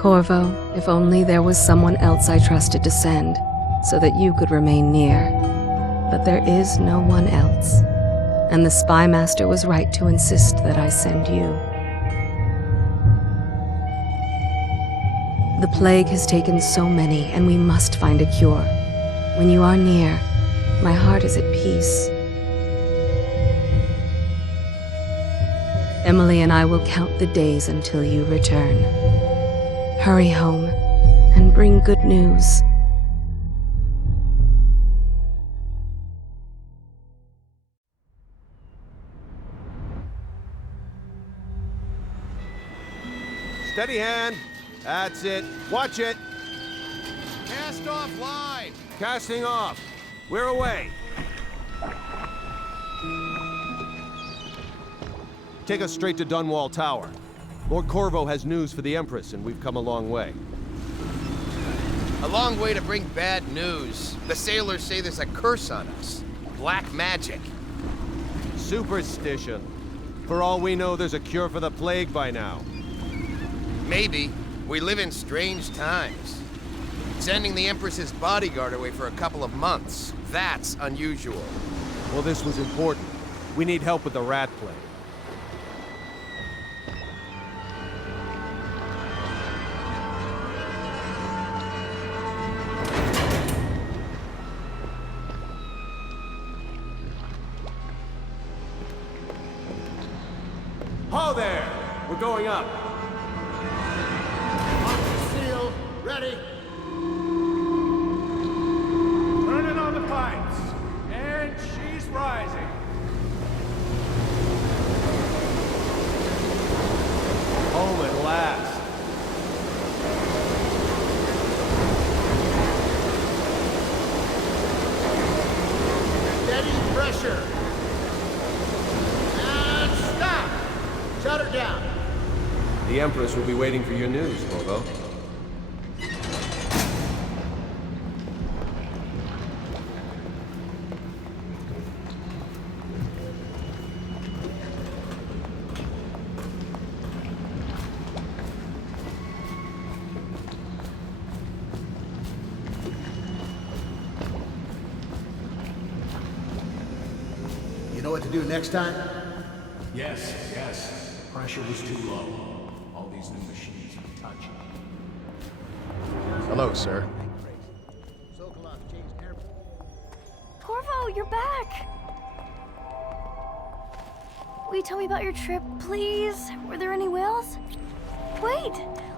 Corvo, if only there was someone else I trusted to send, so that you could remain near. But there is no one else, and the Spy Master was right to insist that I send you. The plague has taken so many, and we must find a cure. When you are near, my heart is at peace. Emily and I will count the days until you return. Hurry home, and bring good news. Steady hand. That's it. Watch it. Cast off line. Casting off. We're away. Take us straight to Dunwall Tower. Lord Corvo has news for the Empress, and we've come a long way. A long way to bring bad news. The sailors say there's a curse on us. Black magic. Superstition. For all we know, there's a cure for the plague by now. Maybe. We live in strange times. Sending the Empress's bodyguard away for a couple of months. That's unusual. Well, this was important. We need help with the rat plague. Ho there! We're going up. Seal, ready. Turning on the pipes. And she's rising. Home at last. Steady pressure. And stop. Shut her down. The Empress will be waiting for your news, Corvo. You know what to do next time? Yes, yes. Pressure was too low. All these new machines we touch. Hello, sir. Corvo, you're back! Will you tell me about your trip, please? Were there any whales? Wait!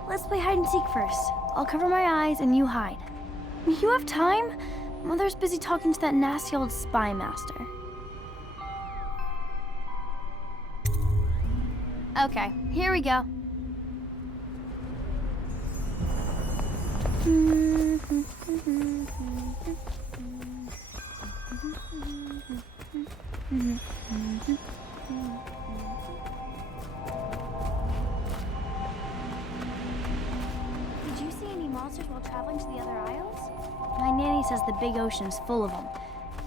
Let's play hide and seek first. I'll cover my eyes and you hide. You have time? Mother's busy talking to that nasty old spy master. Okay, here we go. Did you see any monsters while traveling to the other isles? My nanny says the big ocean's full of them,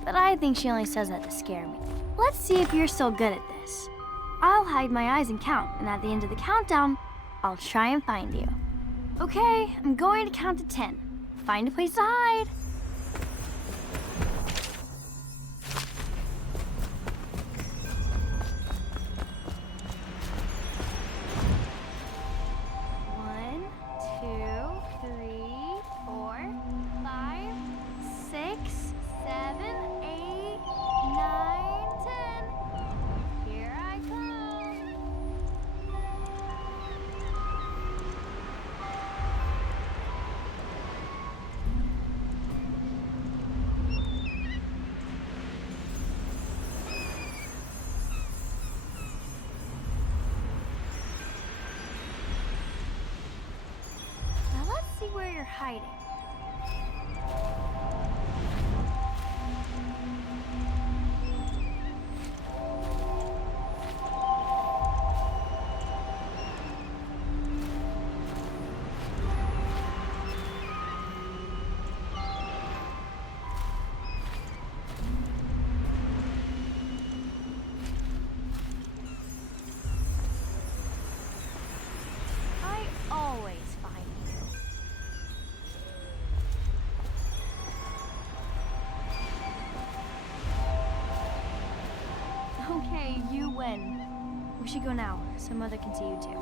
but I think she only says that to scare me. Let's see if you're still good at this. I'll hide my eyes and count, and at the end of the countdown, I'll try and find you. Okay, I'm going to count to 10. Find a place to hide. One, two, three, 4, 5, 6, 7, 8, 9, 10. Here I come. Now let's see where you're hiding. I always find you. Okay, you win. We should go now, so Mother can see you too.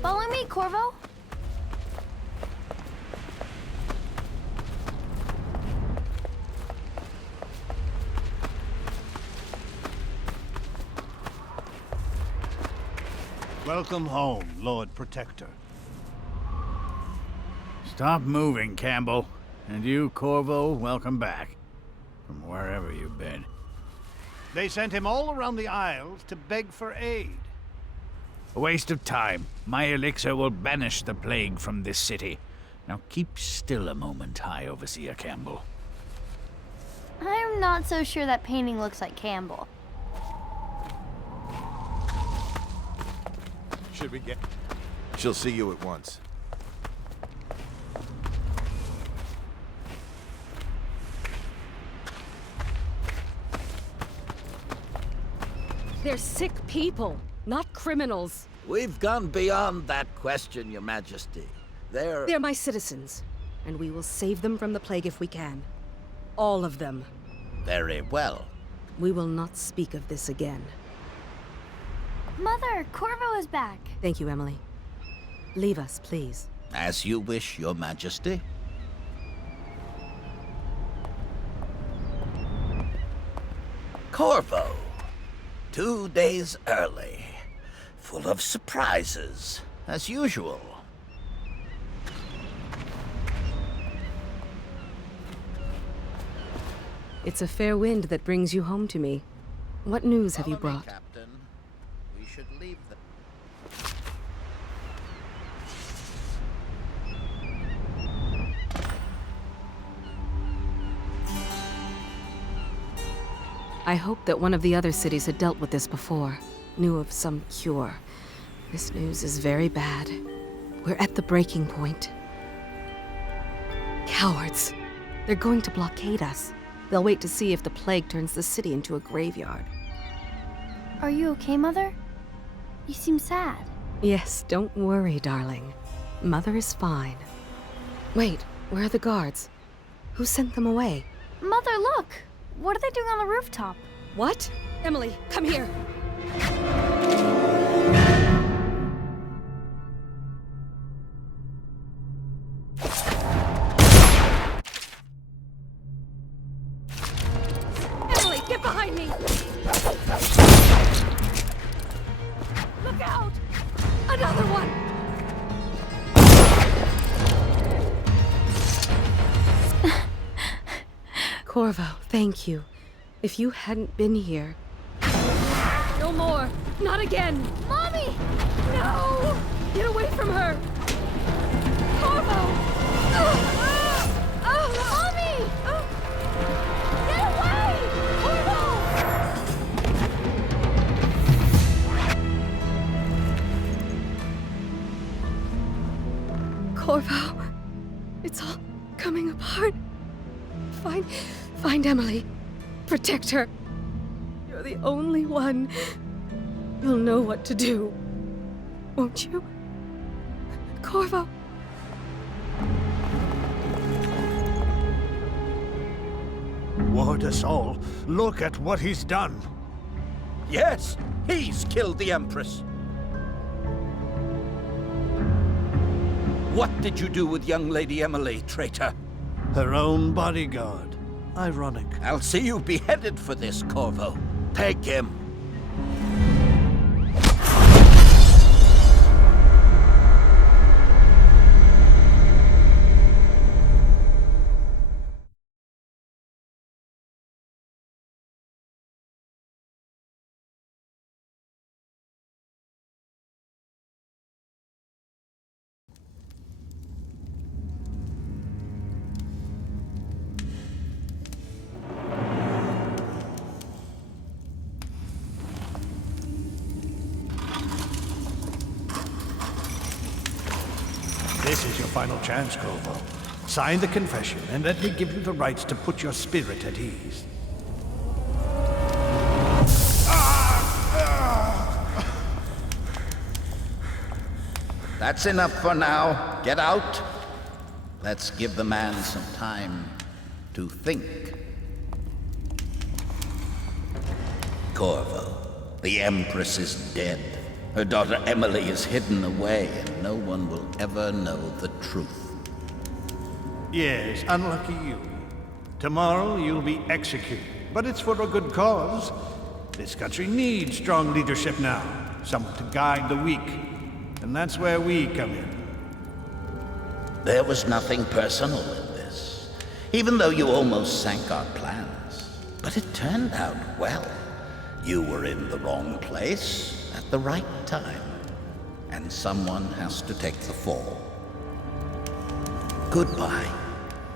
Follow me, Corvo. Welcome home, Lord Protector. Stop moving, Campbell. And you, Corvo, welcome back. From wherever you've been. They sent him all around the Isles to beg for aid. A waste of time. My elixir will banish the plague from this city. Now keep still a moment, High Overseer Campbell. I'm not so sure that painting looks like Campbell. Should we get... She'll see you at once. They're sick people, not criminals. We've gone beyond that question, Your Majesty. They're my citizens, and we will save them from the plague if we can. All of them. Very well. We will not speak of this again. Mother, Corvo is back. Thank you, Emily. Leave us, please. As you wish, Your Majesty. Corvo. 2 days early. Full of surprises, as usual. It's a fair wind that brings you home to me. What news have you Follow me, brought? Captain. We should leave the... I hoped that one of the other cities had dealt with this before, knew of some cure. This news is very bad. We're at the breaking point. Cowards. They're going to blockade us. They'll wait to see if the plague turns the city into a graveyard. Are you okay, Mother? You seem sad. Yes, don't worry, darling. Mother is fine. Wait, where are the guards? Who sent them away? Mother, look! What are they doing on the rooftop? What? Emily, come here! Emily, get behind me! Look out! Another one! Corvo, thank you. If you hadn't been here... No more! Not again! Mommy! No! Get away from her! Corvo! Mommy! Get away! Corvo! Corvo, it's all coming apart. Find Emily. Protect her. You're the only one. You'll know what to do. Won't you? Corvo. Ward us all. Look at what he's done. Yes, he's killed the Empress. What did you do with young Lady Emily, traitor? Her own bodyguard. Ironic. I'll see you beheaded for this, Corvo. Take him. final chance, Corvo. Sign the confession, and let me give you the rights to put your spirit at ease. That's enough for now. Get out. Let's give the man some time to think. Corvo, the Empress is dead. Her daughter Emily is hidden away, and no one will ever know the truth. Yes, unlucky you. Tomorrow you'll be executed, but it's for a good cause. This country needs strong leadership now, someone to guide the weak. And that's where we come in. There was nothing personal in this, even though you almost sank our plans. But it turned out well. You were in the wrong place at the right time, and someone has to take the fall. Goodbye,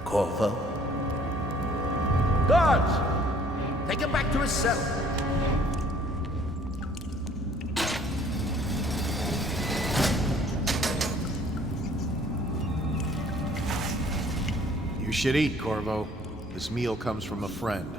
Corvo. Guards! Take him back to his cell. You should eat, Corvo. This meal comes from a friend.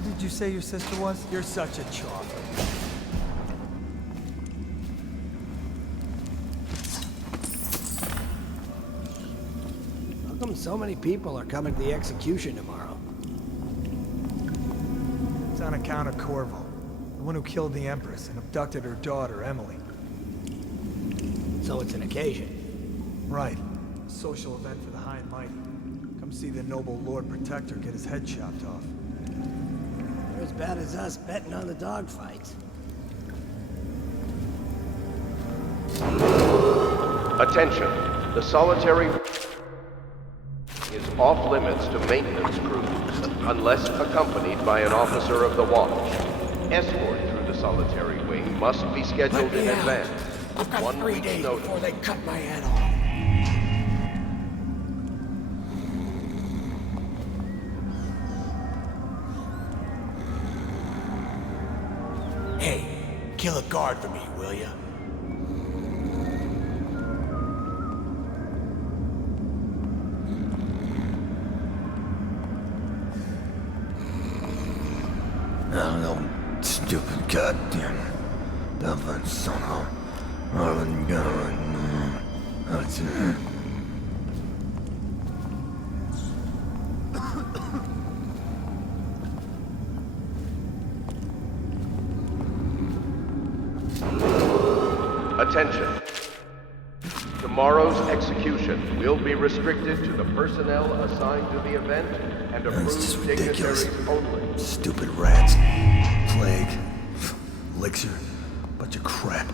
Did you say your sister was? You're such a chopper. How come so many people are coming to the execution tomorrow? It's on account of Corvo, the one who killed the Empress and abducted her daughter, Emily. So it's an occasion. Right. A social event for the high and mighty. Come see the noble Lord Protector get his head chopped off. They're as bad as us betting on the dogfights. Attention. The solitary is off limits to maintenance crews, unless accompanied by an officer of the watch. Escort through the solitary wing must be scheduled in advance. I've got 1 3 week's days notice. before they cut my head off. Hey, kill a guard for me, will ya? Stupid goddamn Dublin son of Arlen Garland. That's it. Attention. Tomorrow's execution will be restricted to the personnel assigned to the event and approved dignitaries only. Stupid rats. Plague. Elixir. Bunch of crap.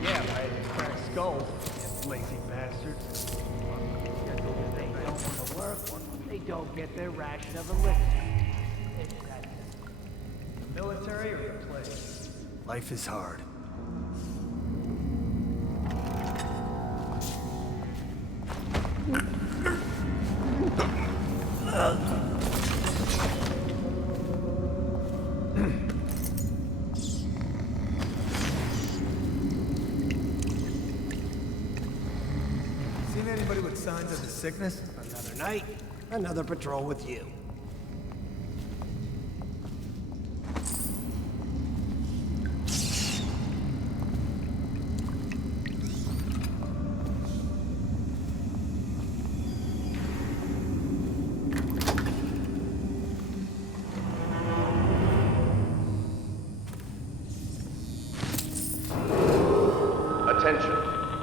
Yeah, right. Cracked skull. Lazy bastards. They don't want to work, they don't get their ration of elixir. It's that simple. The military or the plague? Life is hard. seen anybody with signs of the sickness? Another night, another patrol with you. Attention.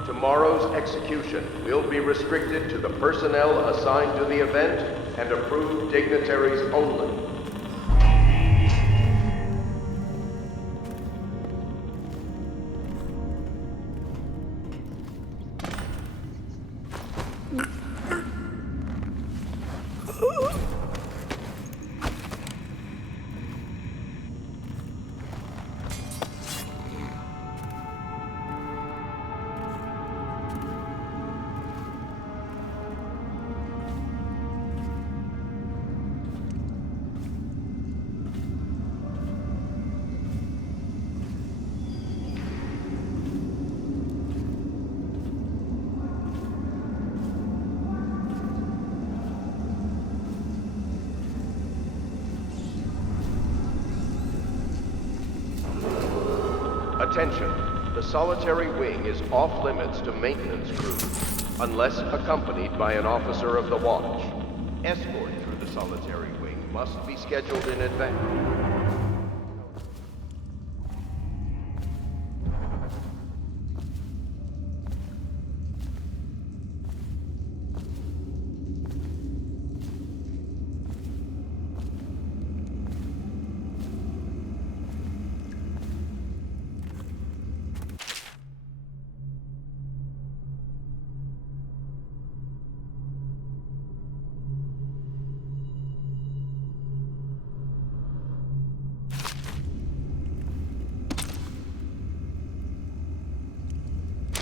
Tomorrow's execution will be restricted to the personnel assigned to the event and approved dignitaries only. Attention. The solitary wing is off limits to maintenance crews, unless accompanied by an officer of the watch. Escort through the solitary wing must be scheduled in advance.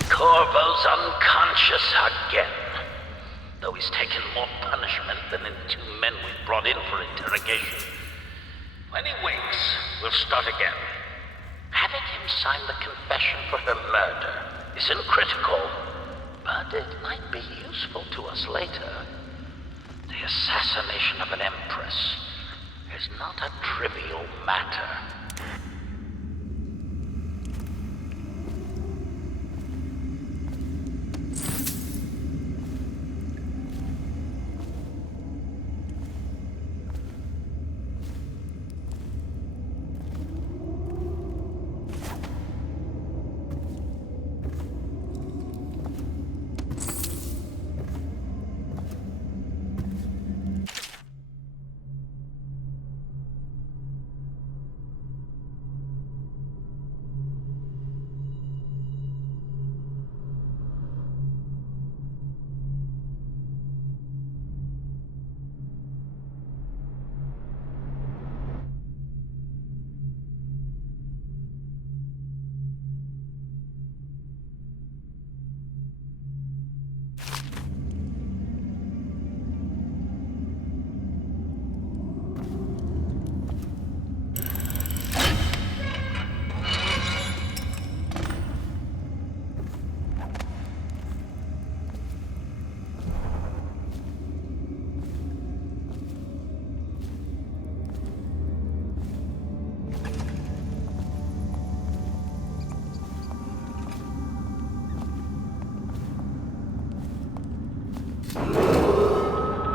Corvo's unconscious again, though he's taken more punishment than the 2 men we brought in for interrogation. When he wakes, we'll start again. Having him sign the confession for her murder isn't critical, but it might be useful to us later. The assassination of an empress is not a trivial matter.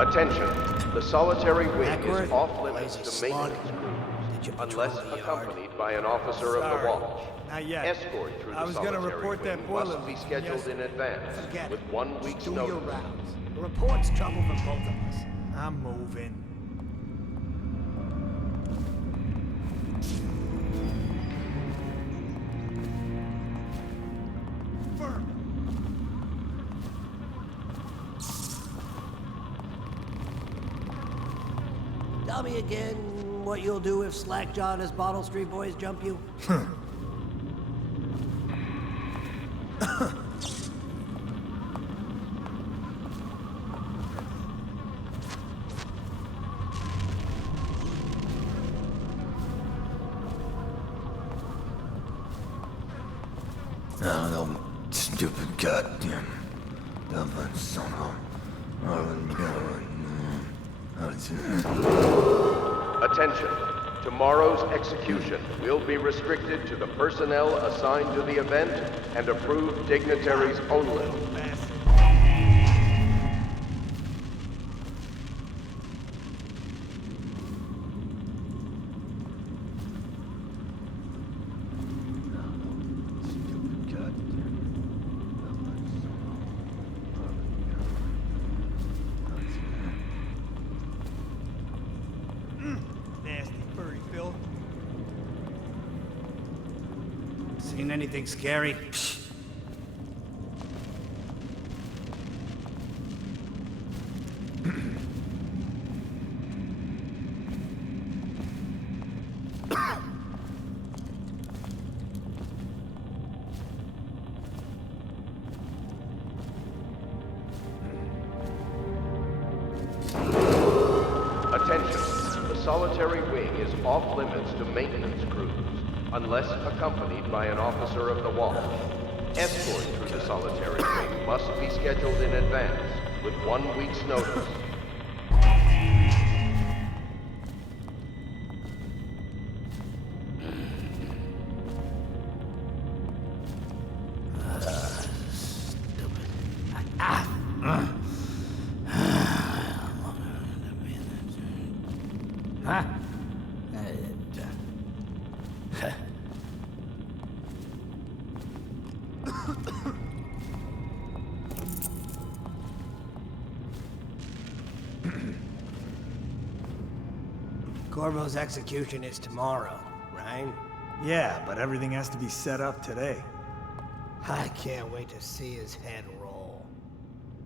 Attention. The solitary wing is off limits to maintenance crews, unless accompanied by an officer of the watch. Not yet. Escort through the solitary wing must be scheduled in advance, with 1 week's Do notice. your rounds. The report's trouble for both of us. I'm moving. Tell me again what you'll do if Slackjaw and his Bottle Street boys jump you. I don't know, stupid goddamn Davan Sono, Arlen Garan, Attention. Tomorrow's execution will be restricted to the personnel assigned to the event and approved dignitaries only. Seen anything scary? Attention. The solitary wing is off limits to maintenance crews, unless accompanied by an officer of the watch. Escort through the solitary wing must be scheduled in advance, with 1 week's notice. Corvo's execution is tomorrow, right? Yeah, but everything has to be set up today. I can't wait to see his head roll.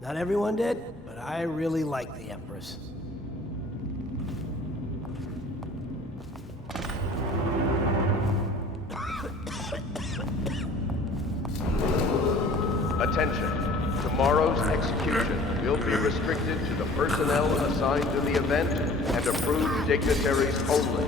Not everyone did, but I really like the Empress. Attention. Tomorrow's execution will be restricted to the personnel assigned to the event and approved dignitaries only.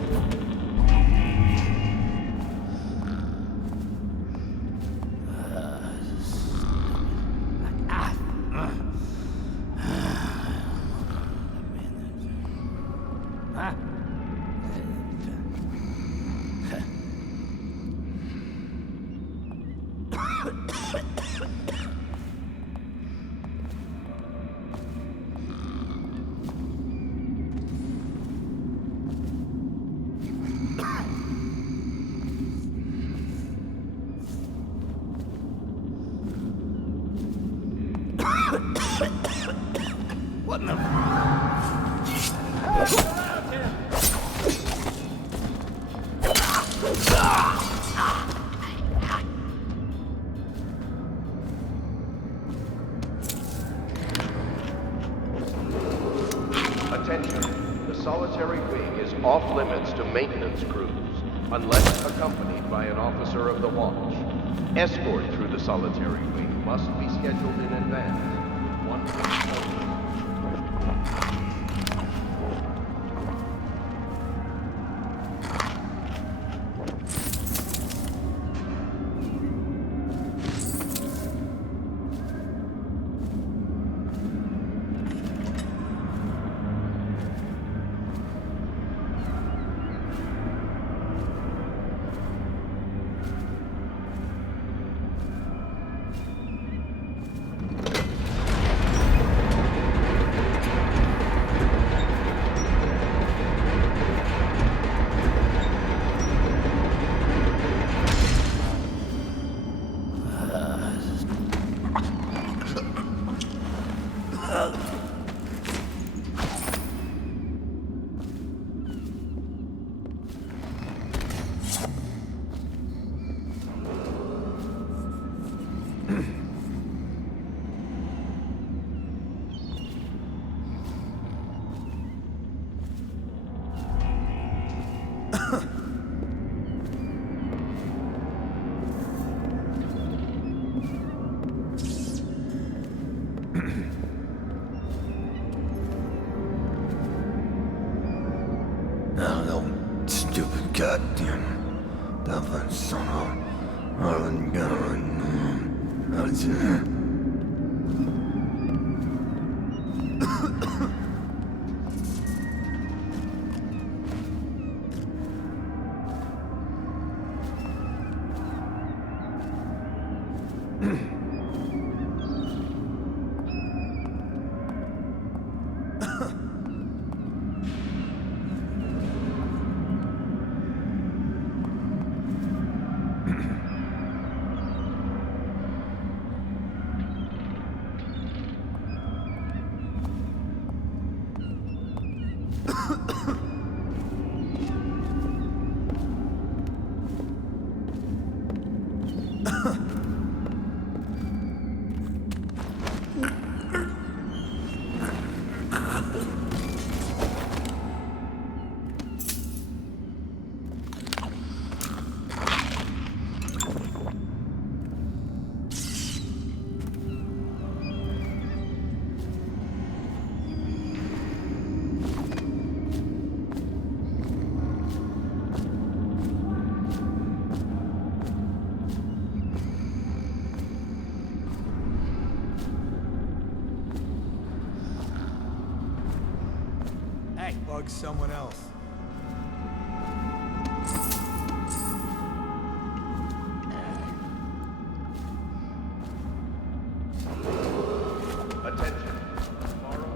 What in the... Attention. The solitary wing is off limits to maintenance crews, unless accompanied by an officer of the watch. Escort through the solitary wing must be scheduled in advance. 1 week's notice. Goddamn. Davan Sono, Arlen Garan, Bug someone else. Attention. Tomorrow.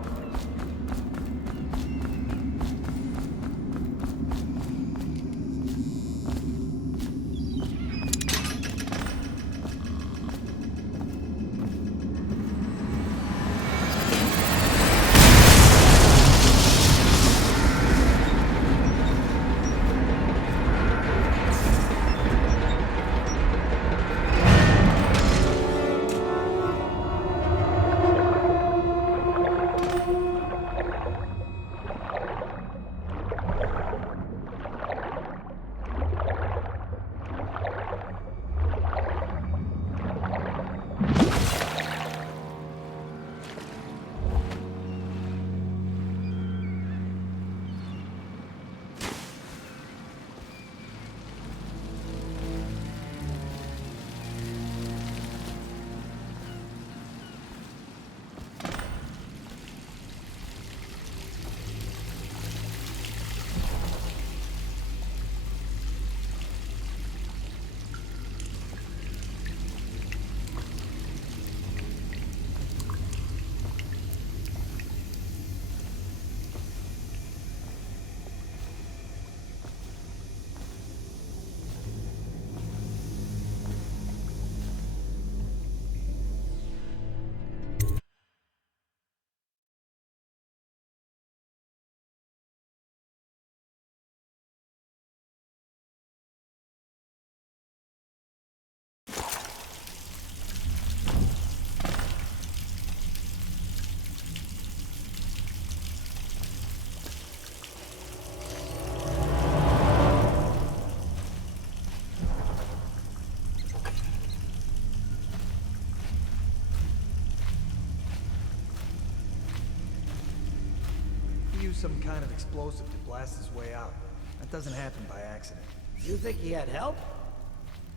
Use some kind of explosive to blast his way out. That doesn't happen by accident. You think he had help?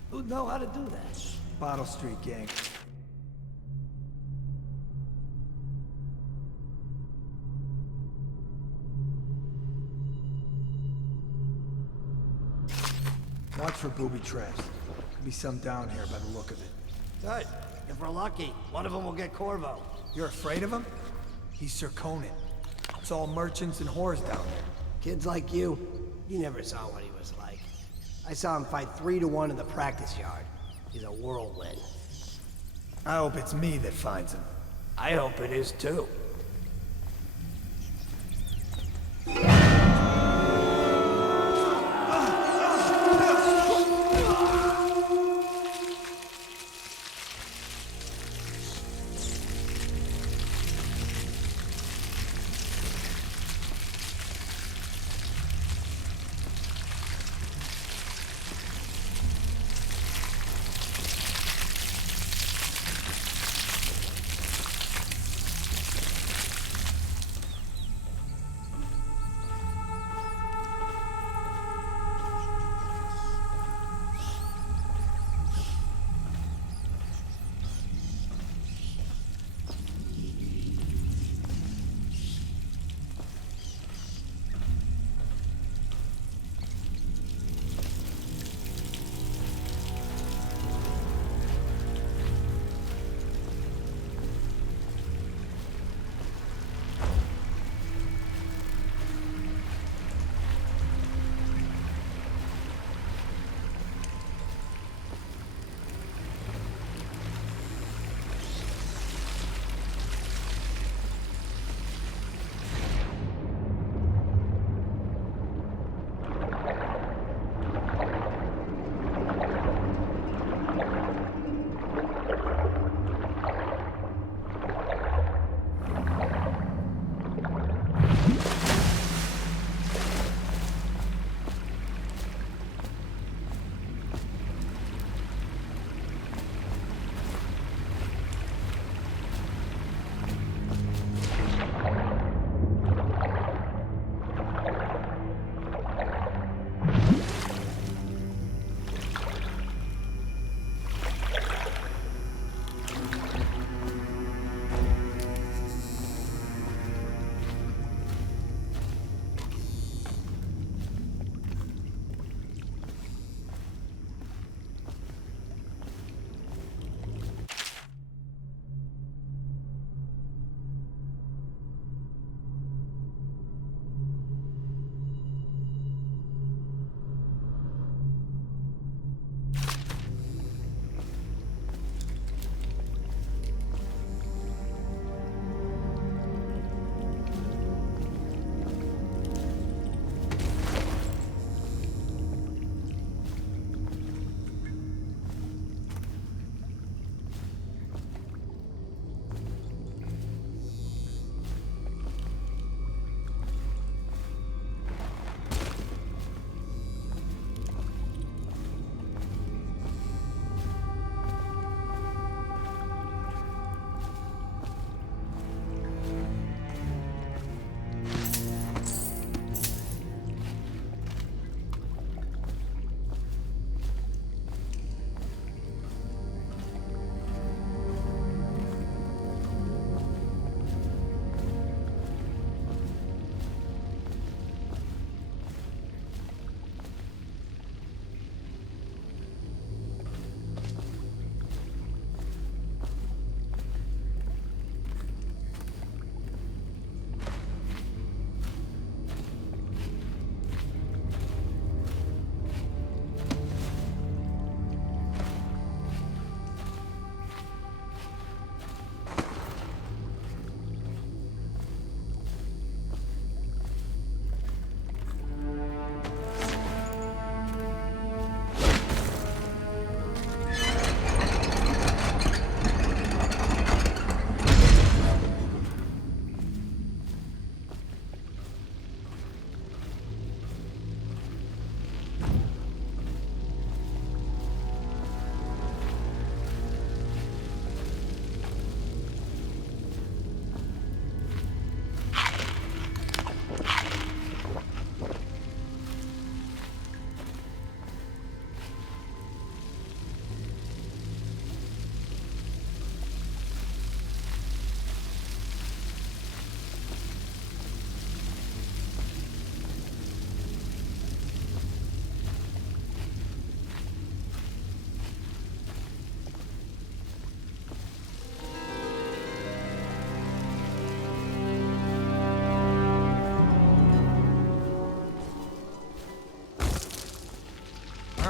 Who'd know how to do that? Bottle Street gang. Watch for booby traps. Could be some down here by the look of it. Good. If we're lucky, one of them will get Corvo. You're afraid of him? He's Sir Conan. It's all merchants and whores down there. Kids like you never saw what he was like. I saw him fight 3-to-1 in the practice yard. He's a whirlwind. I hope it's me that finds him. I hope it is too.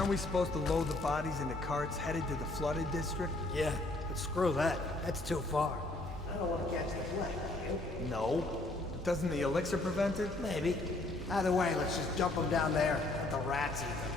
aren't we supposed to load the bodies into carts headed to the flooded district? Yeah, but screw that. That's too far. I don't want to catch the plague, do you? No. Doesn't the elixir prevent it? Maybe. Either way, let's just dump them down there. Let the rats eat them.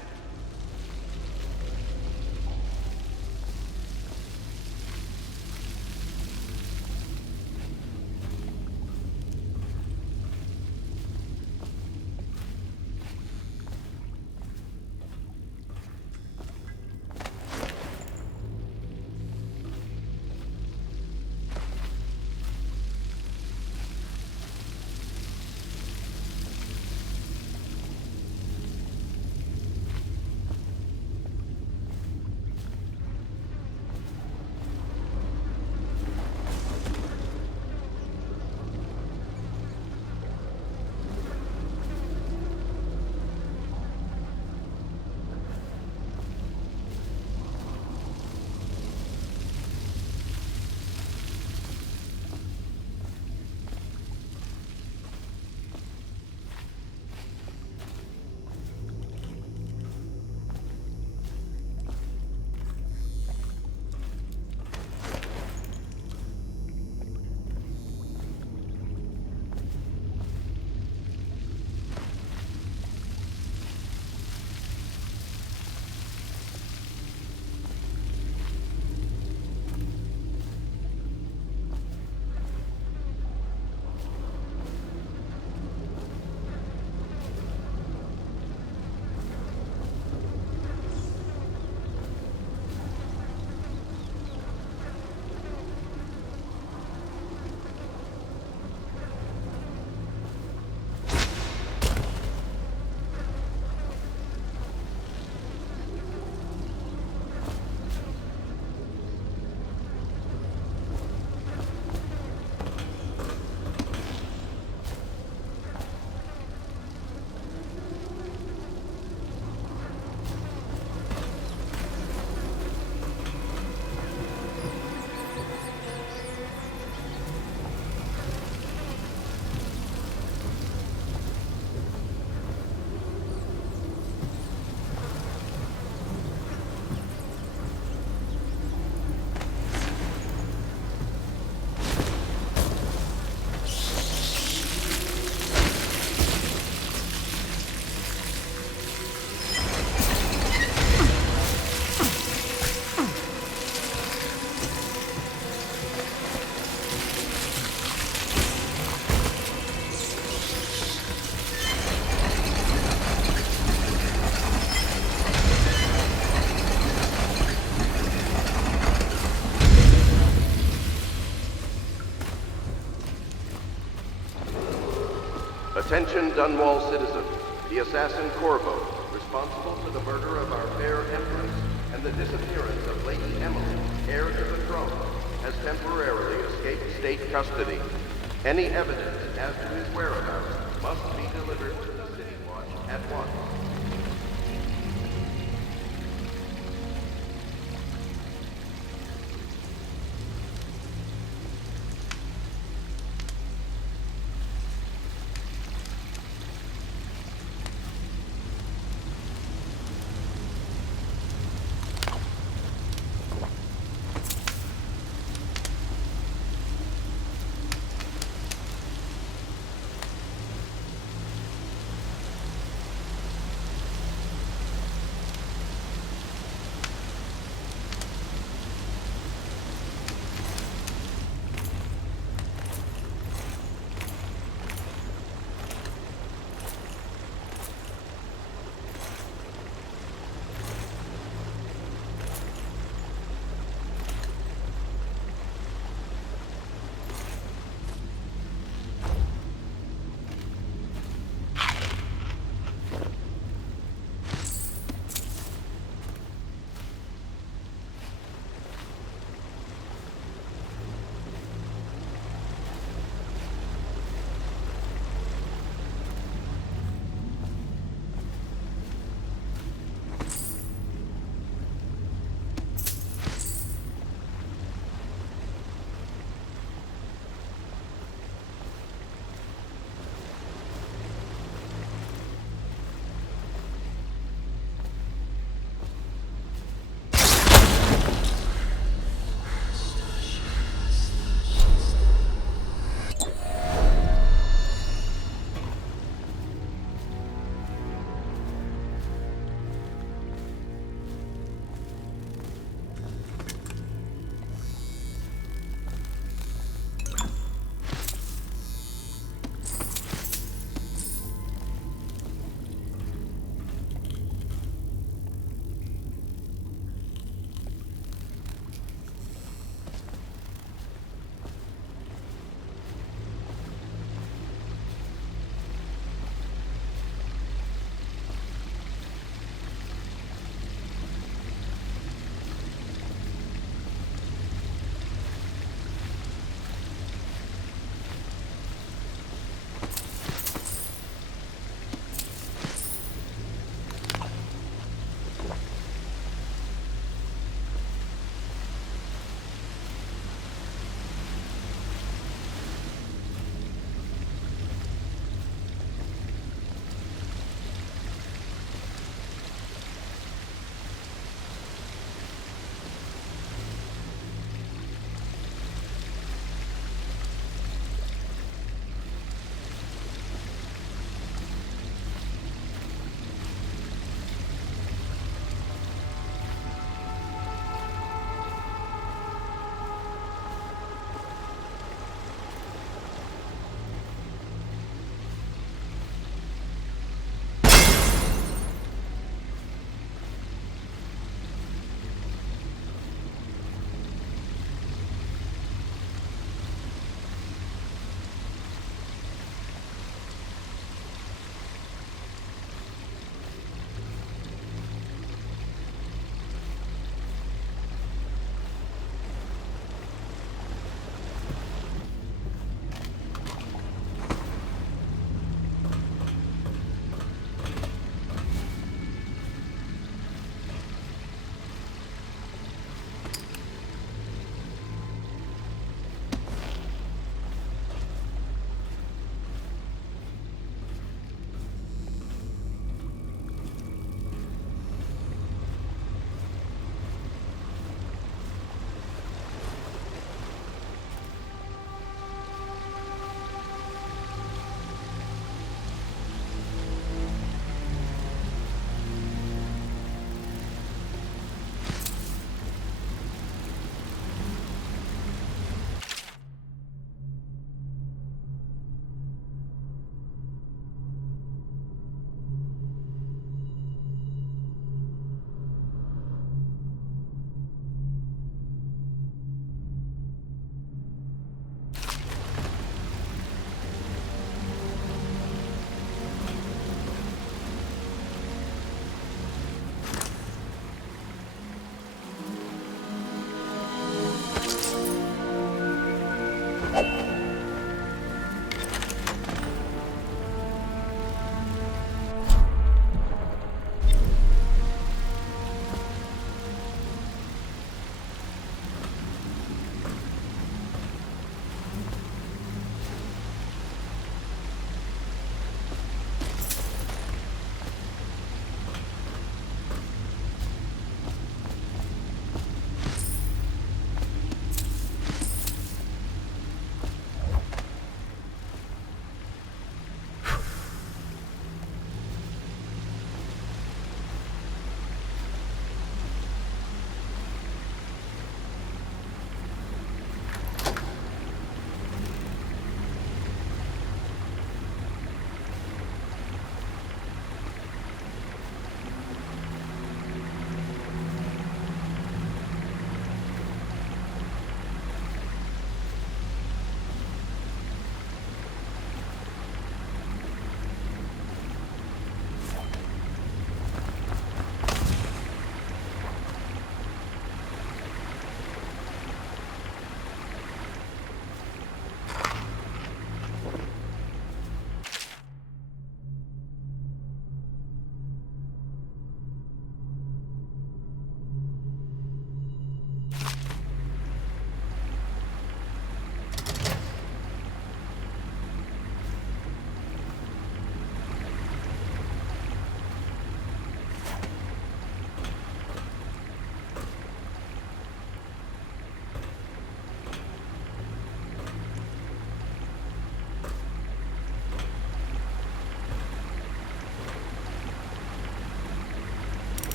Attention Dunwall citizens. The assassin Corvo, responsible for the murder of our fair Empress and the disappearance of Lady Emily, heir to the throne, has temporarily escaped state custody. Any evidence as to his whereabouts must be delivered to the City Watch at once.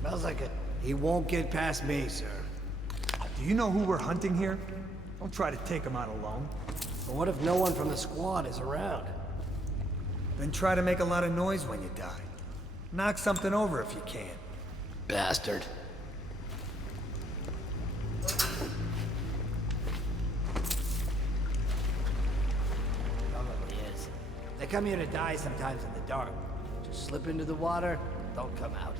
Smells like it. He won't get past me, sir. Do you know who we're hunting here? Don't try to take him out alone. But what if no one from the squad is around? Then try to make a lot of noise when you die. Knock something over if you can. Bastard. Probably is. They come here to die sometimes in the dark. Just slip into the water, don't come out.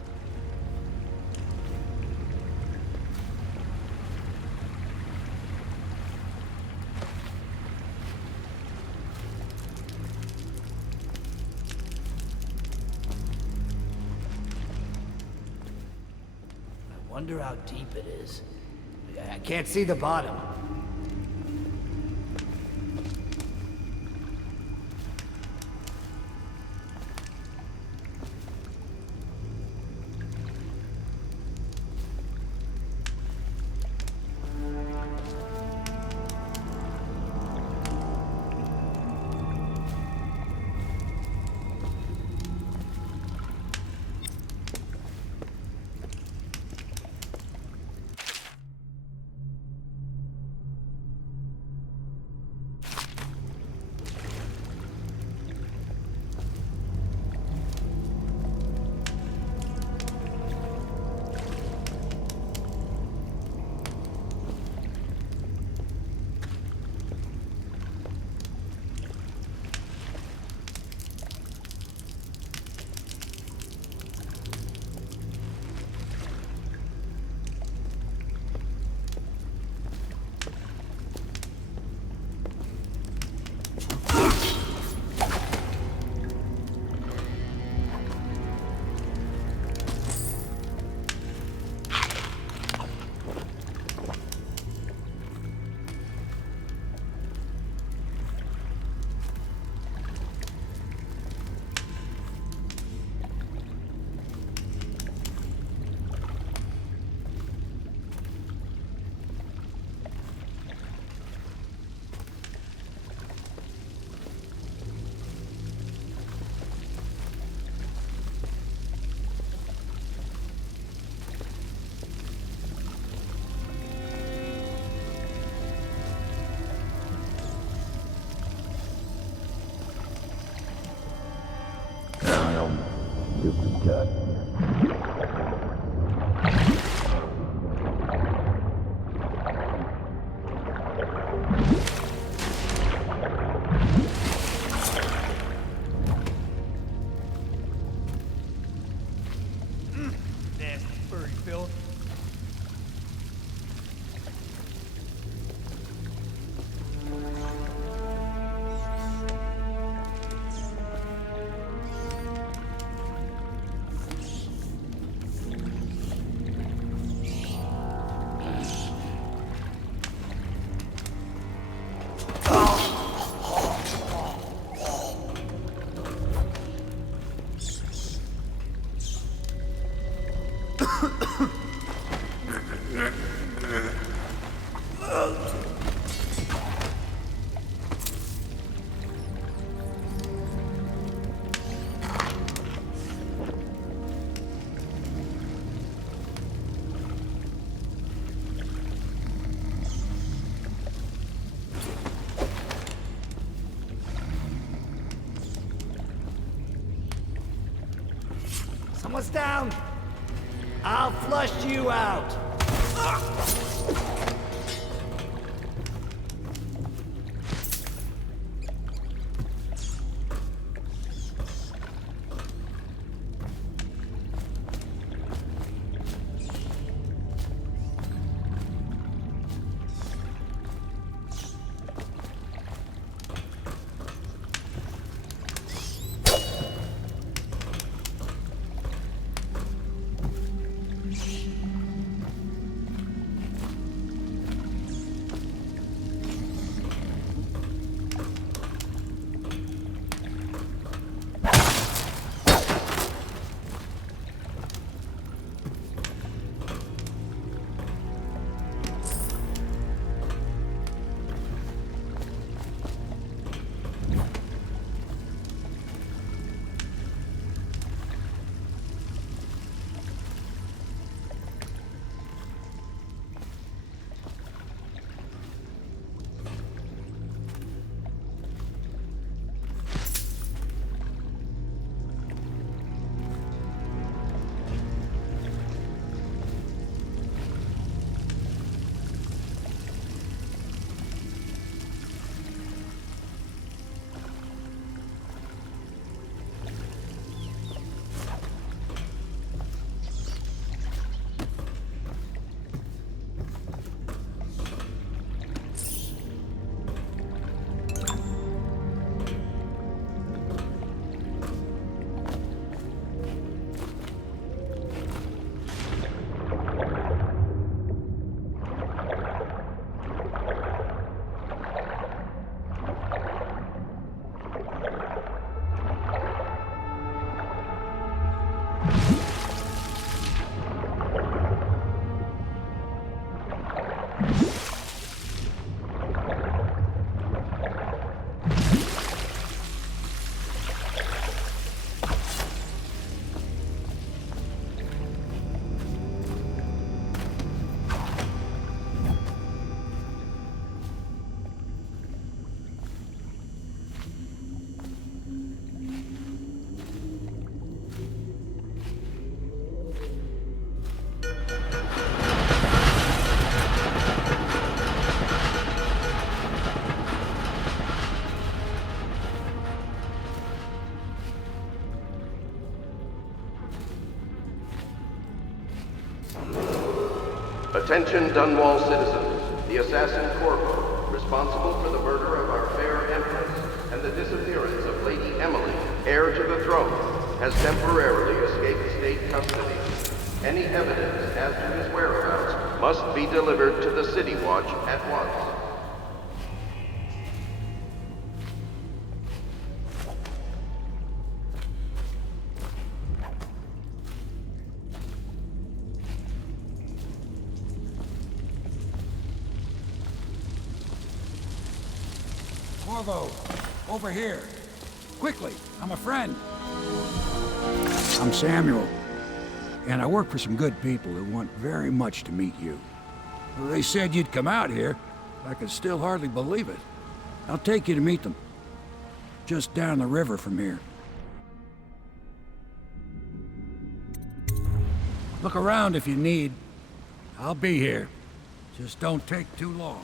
I wonder how deep it is. I can't see the bottom. Someone's down! I'll flush you out! Attention Dunwall citizens. The assassin Corvo, responsible for the murder of our fair Empress and the disappearance of Lady Emily, heir to the throne, has temporarily escaped state custody. Any evidence as to his whereabouts must be delivered to the City Watch at once. Corvo, over here. Quickly, I'm a friend. I'm Samuel, and I work for some good people who want very much to meet you. Well, they said you'd come out here. I can still hardly believe it. I'll take you to meet them. Just down the river from here. Look around if you need. I'll be here. Just don't take too long.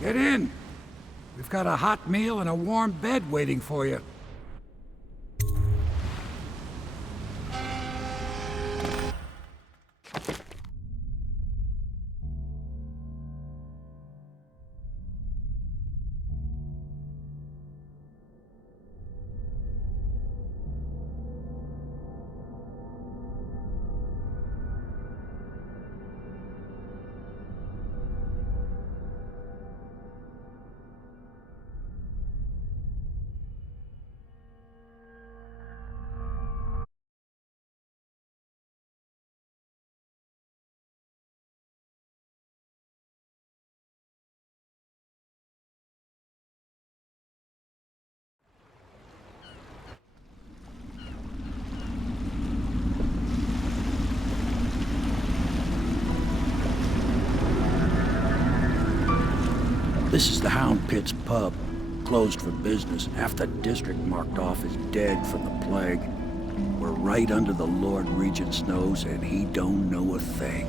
Get in. We've got a hot meal and a warm bed waiting for you. This is the Hound Pit's pub, closed for business. Half the district marked off as dead from the plague. We're right under the Lord Regent's nose, and he don't know a thing.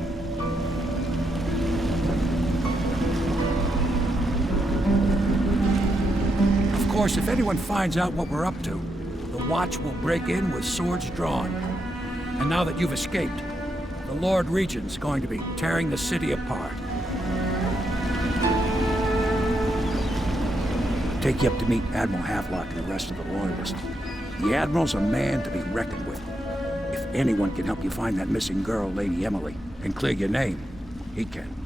Of course, if anyone finds out what we're up to, the Watch will break in with swords drawn. And now that you've escaped, the Lord Regent's going to be tearing the city apart. Take you up to meet Admiral Havelock and the rest of the Loyalists. The Admiral's a man to be reckoned with. If anyone can help you find that missing girl, Lady Emily, and clear your name, he can.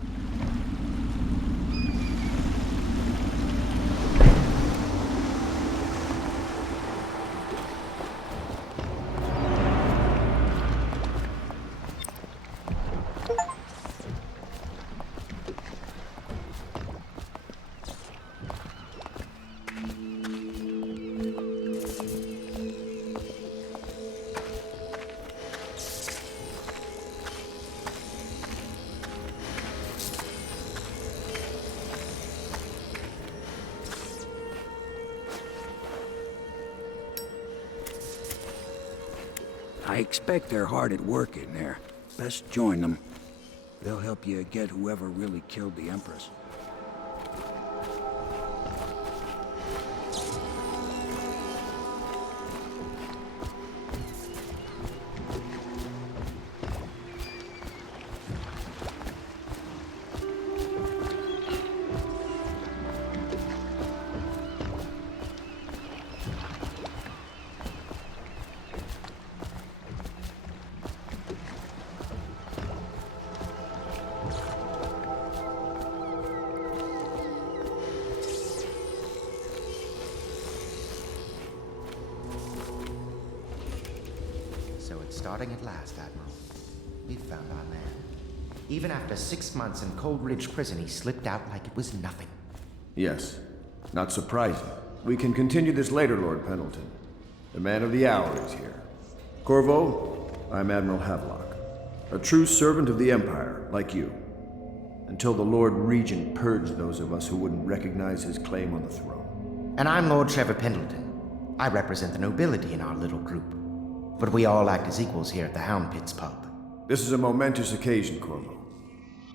I expect they're hard at work in there. Best join them. They'll help you get whoever really killed the Empress. So it's starting at last, Admiral. We've found our man. Even after 6 months in Cold Ridge Prison, he slipped out like it was nothing. Yes. Not surprising. We can continue this later, Lord Pendleton. The man of the hour is here. Corvo, I'm Admiral Havelock. A true servant of the Empire, like you. Until the Lord Regent purged those of us who wouldn't recognize his claim on the throne. And I'm Lord Trevor Pendleton. I represent the nobility in our little group. But we all act as equals here at the Hound Pit's pub. This is a momentous occasion, Corvo.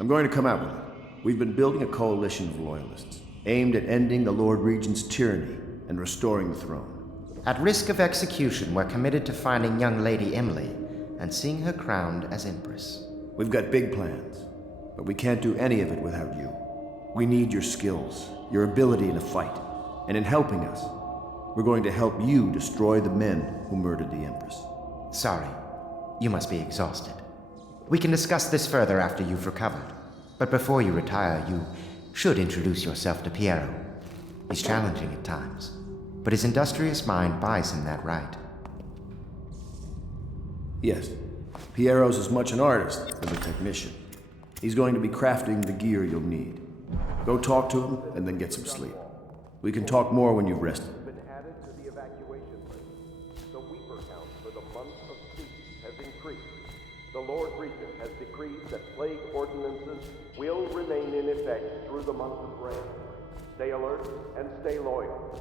I'm going to come out with it. We've been building a coalition of loyalists, aimed at ending the Lord Regent's tyranny and restoring the throne. At risk of execution, we're committed to finding young Lady Emily and seeing her crowned as Empress. We've got big plans, but we can't do any of it without you. We need your skills, your ability in a fight, and in helping us, we're going to help you destroy the men who murdered the Empress. Sorry, you must be exhausted. We can discuss this further after you've recovered. But before you retire, you should introduce yourself to Piero. He's challenging at times, but his industrious mind buys him that right. Yes, Piero's as much an artist as a technician. He's going to be crafting the gear you'll need. Go talk to him and then get some sleep. We can talk more when you've rested. Added to the evacuation list. The Weeper count for the month of peace has increased. The Lord Regent has decreed that plague ordinances will remain in effect through the month of rain. Stay alert and stay loyal.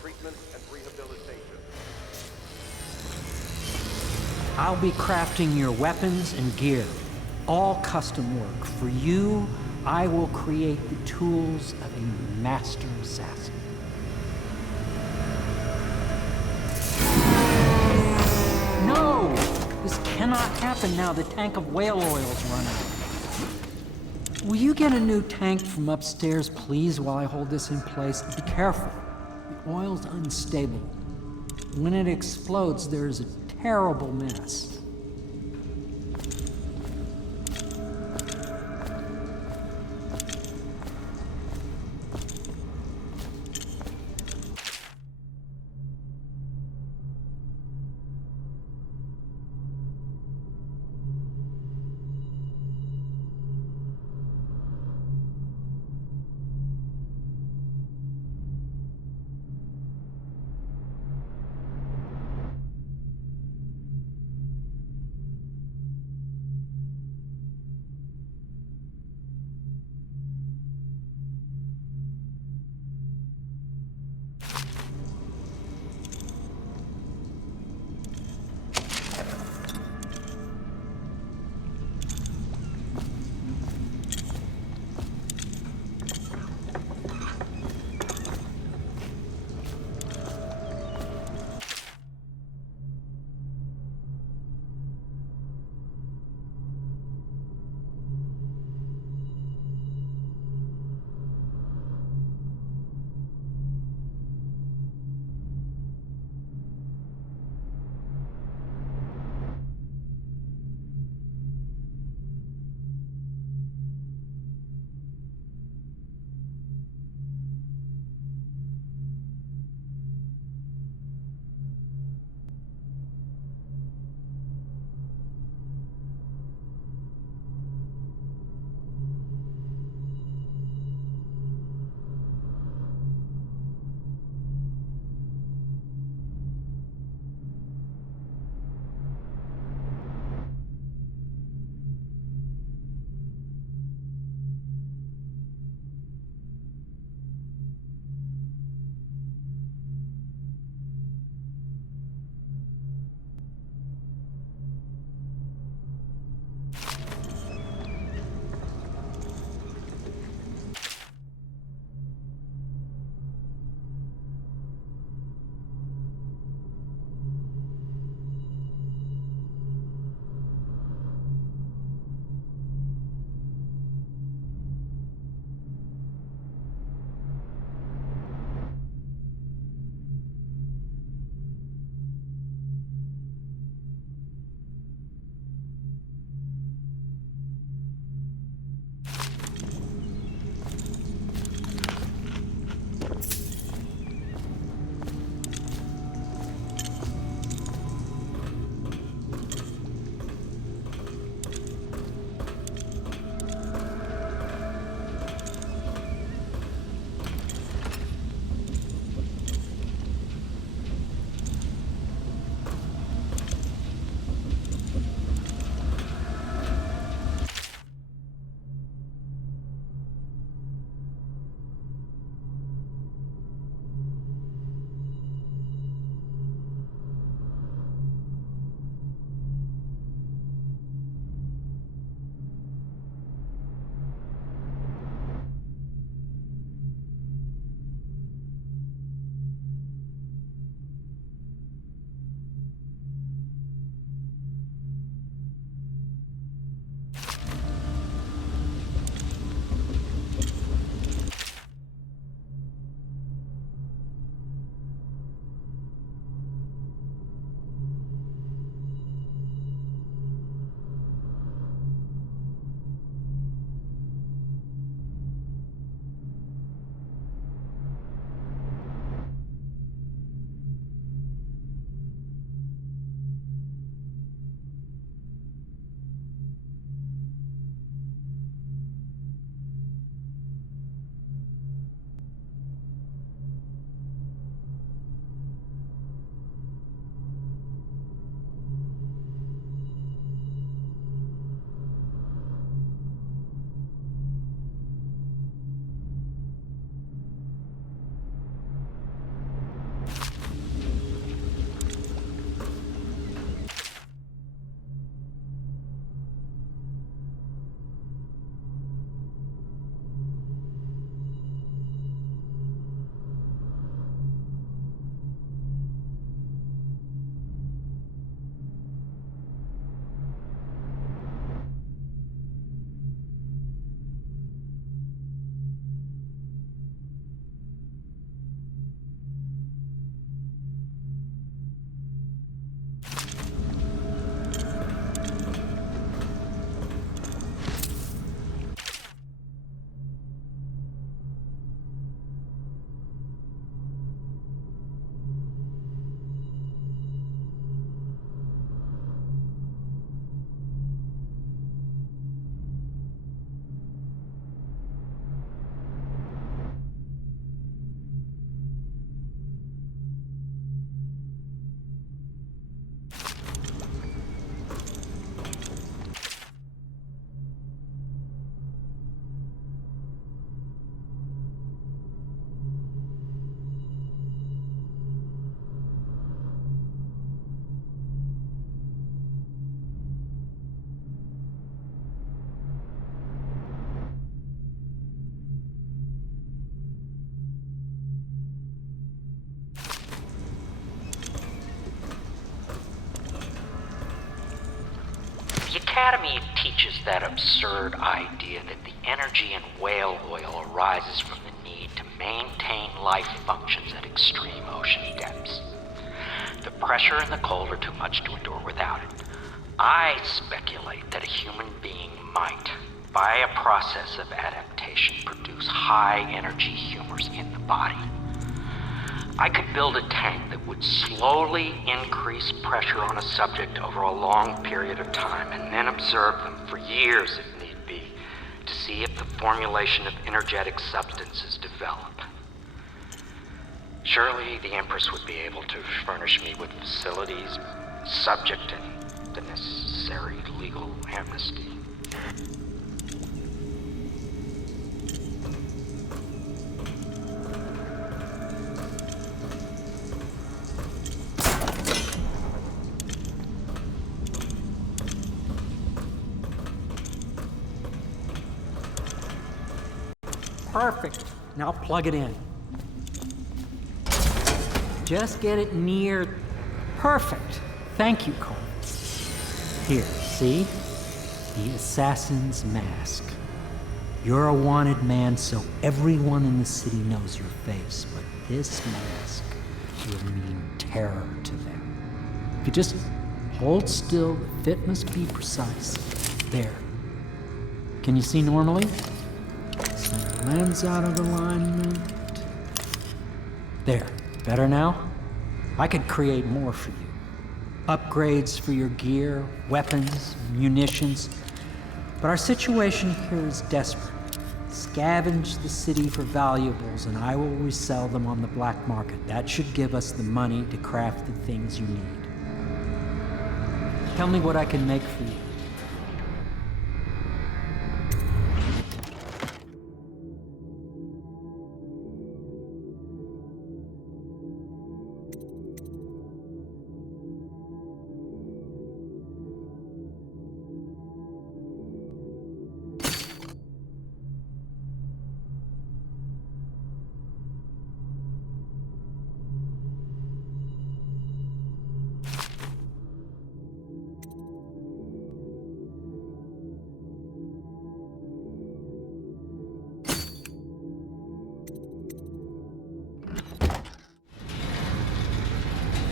Treatment and rehabilitation. I'll be crafting your weapons and gear. All custom work. For you, I will create the tools of a master assassin. No! This cannot happen now. The tank of whale oil's running. Will you get a new tank from upstairs, please, while I hold this in place? Be careful. The oil's unstable. When it explodes, there's a terrible mess. Academy teaches that absurd idea that the energy in whale oil arises from the need to maintain life functions at extreme ocean depths. The pressure and the cold are too much to endure without it. I speculate that a human being might, by a process of adaptation, produce high-energy humors in the body. I could build a tank that would slowly increase pressure on a subject over a long period of time and then observe them for years if need be to see if the formulation of energetic substances develop. Surely the Empress would be able to furnish me with facilities subject to the necessary legal amnesty. Perfect. Now plug it in. Just get it near... Perfect. Thank you, Cole. Here, see? The assassin's mask. You're a wanted man, so everyone in the city knows your face, but this mask will mean terror to them. If you just hold still, the fit must be precise. There. Can you see normally? Center lens out of alignment. There. Better now? I could create more for you. Upgrades for your gear, weapons, munitions. But our situation here is desperate. Scavenge the city for valuables and I will resell them on the black market. That should give us the money to craft the things you need. Tell me what I can make for you.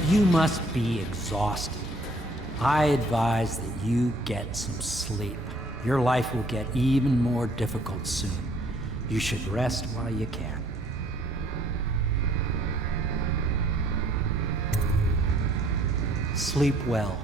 You must be exhausted. I advise that you get some sleep. Your life will get even more difficult soon. You should rest while you can. Sleep well.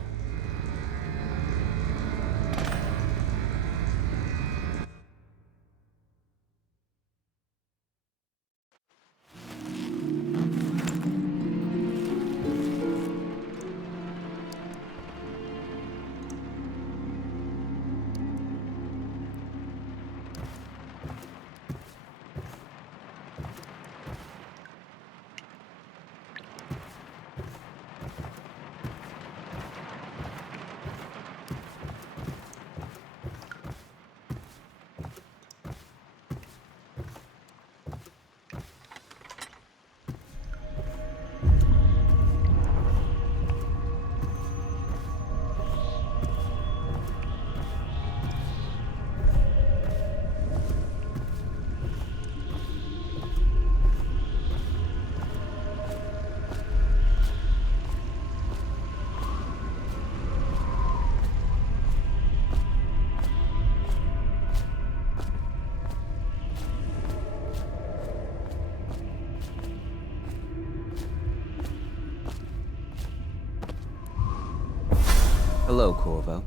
Hello, Corvo.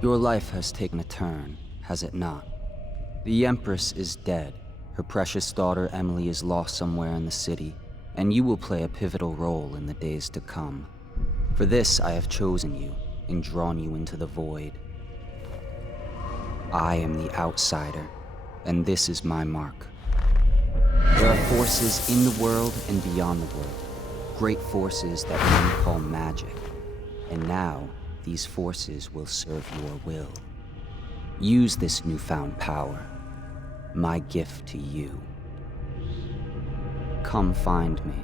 Your life has taken a turn, has it not? The Empress is dead. Her precious daughter Emily is lost somewhere in the city, and you will play a pivotal role in the days to come. For this, I have chosen you and drawn you into the void. I am the outsider, and this is my mark. There are forces in the world and beyond the world, great forces that men call magic. And now, these forces will serve your will. Use this newfound power, my gift to you. Come find me.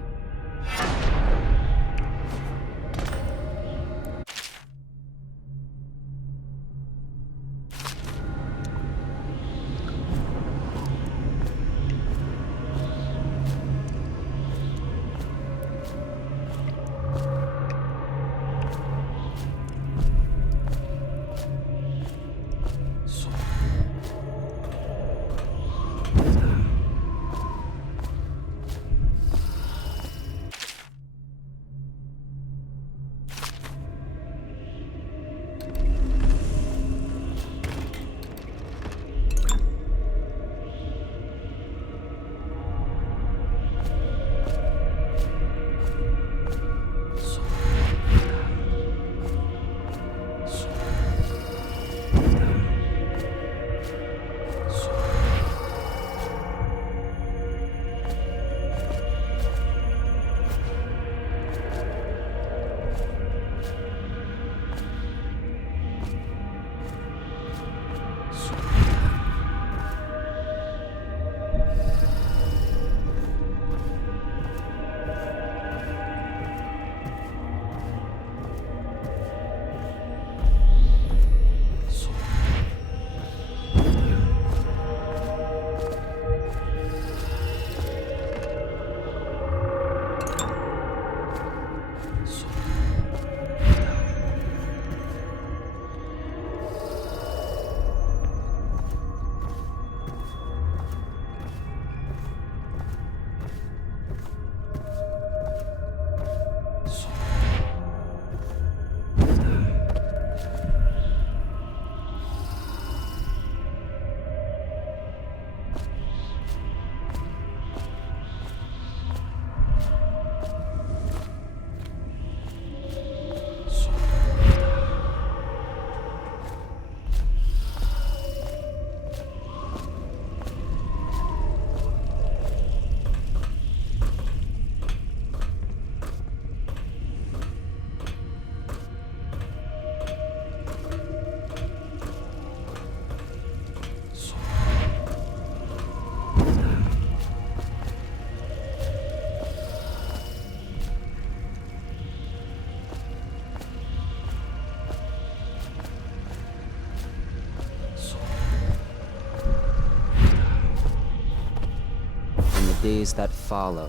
days that follow,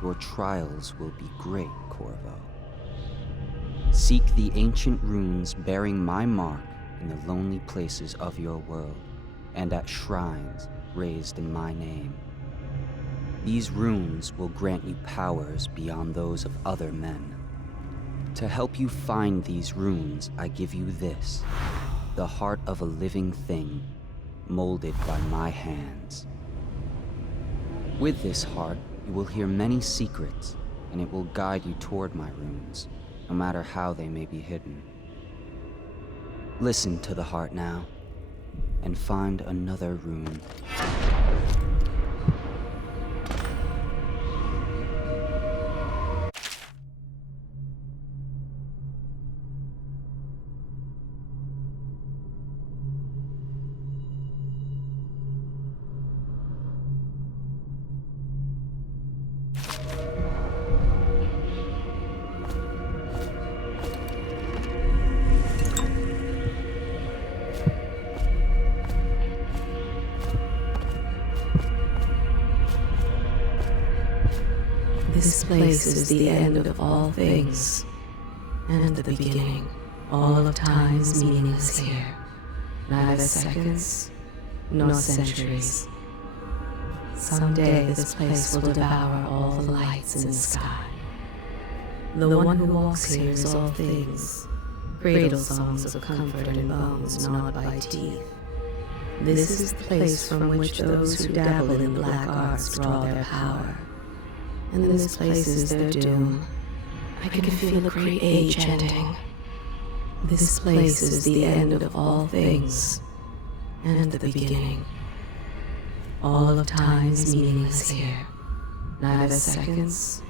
your trials will be great, Corvo. Seek the ancient runes bearing my mark in the lonely places of your world, and at shrines raised in my name. These runes will grant you powers beyond those of other men. To help you find these runes, I give you this, the heart of a living thing, molded by my hands. With this heart, you will hear many secrets, and it will guide you toward my runes, no matter how they may be hidden. Listen to the heart now, and find another rune. This place is the end of all things, and the beginning. All of time is meaningless here. Neither seconds, nor centuries. Someday this place will devour all the lights in the sky. The one who walks here is all things, cradle songs of comfort and bones gnawed by teeth. This is the place from which those who dabble in the black arts draw their power. And this place is their doom. I can feel a great age ending. This place is the end of all things, and the beginning. All of time is meaningless here. Neither seconds,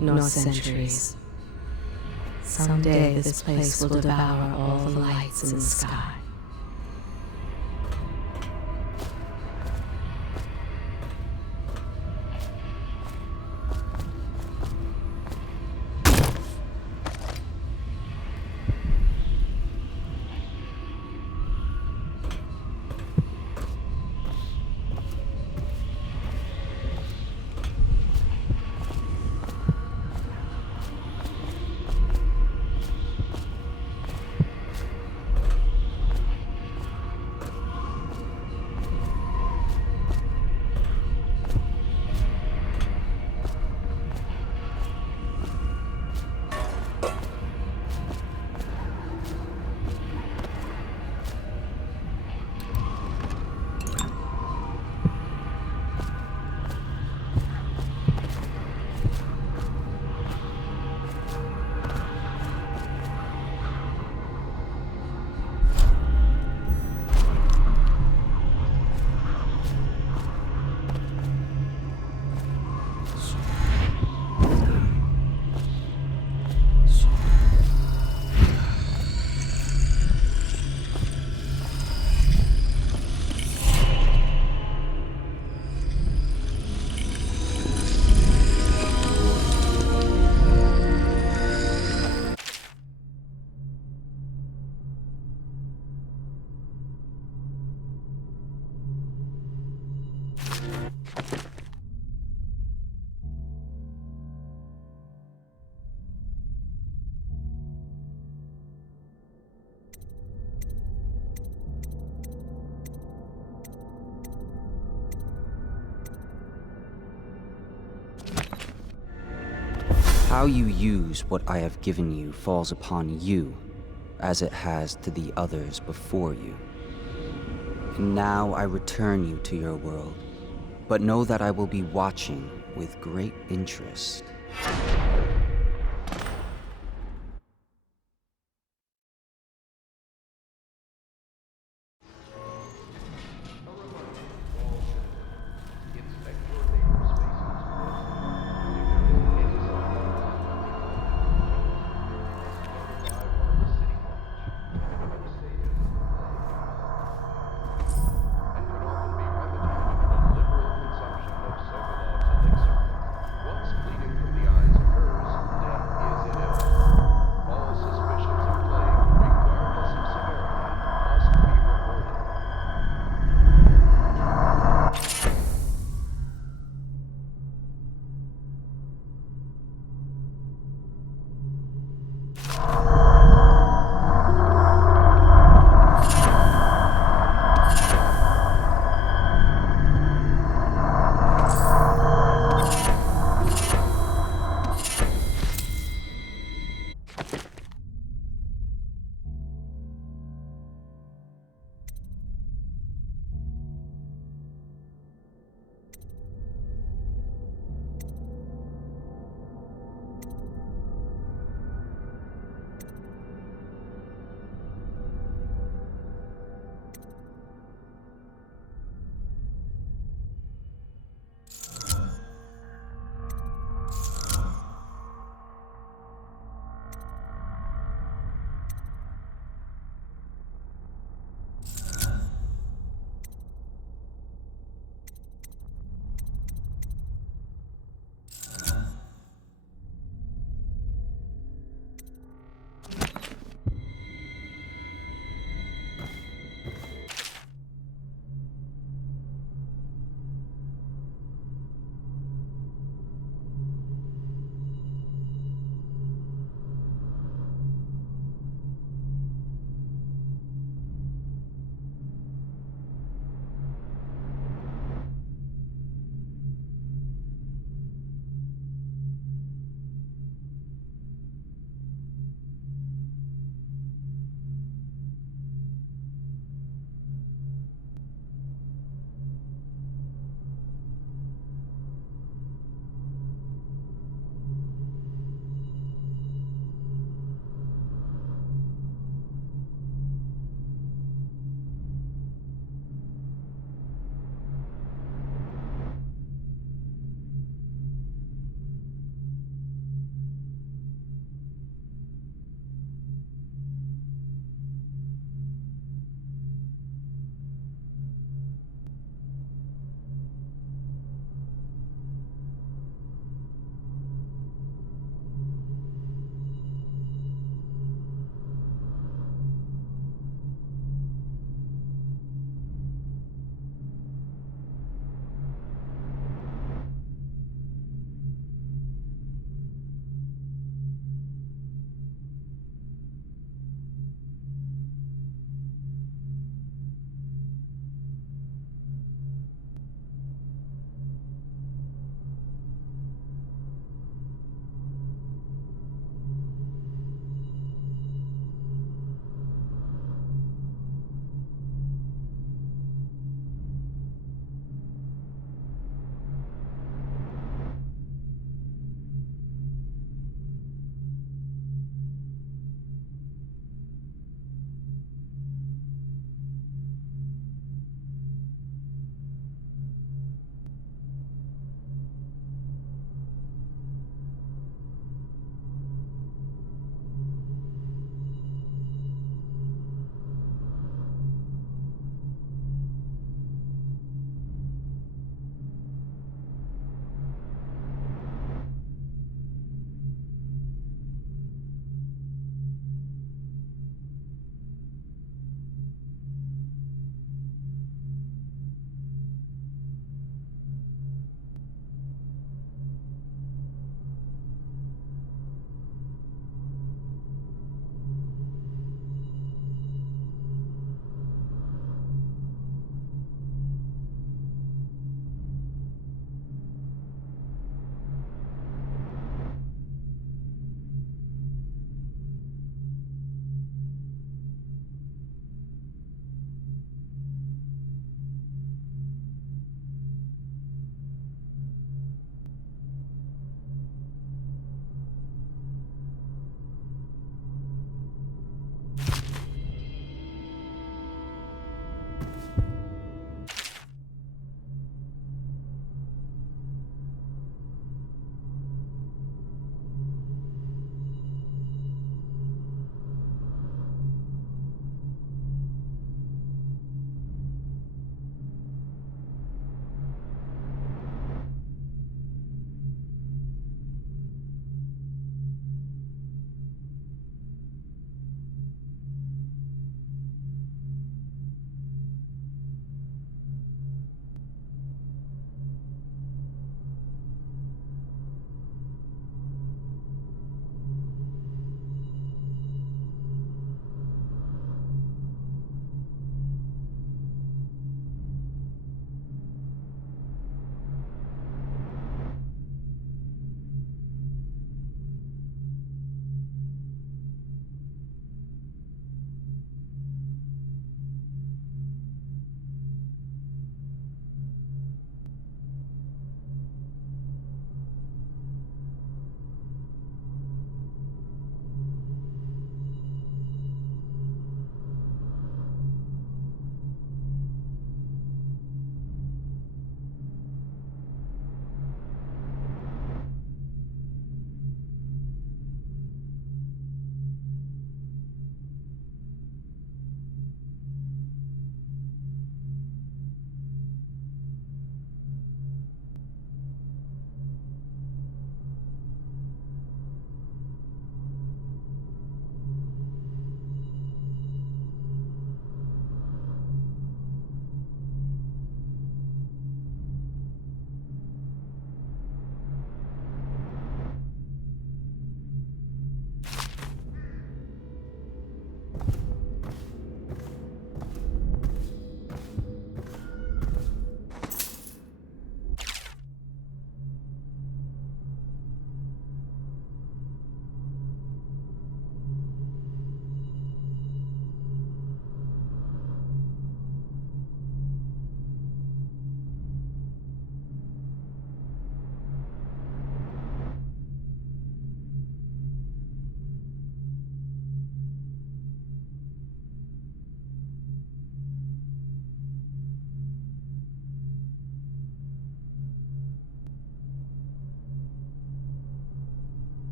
nor centuries. Someday this place will devour all the lights in the sky. How you use what I have given you falls upon you, as it has to the others before you. And now I return you to your world, but know that I will be watching with great interest. Once fleeting from the eyes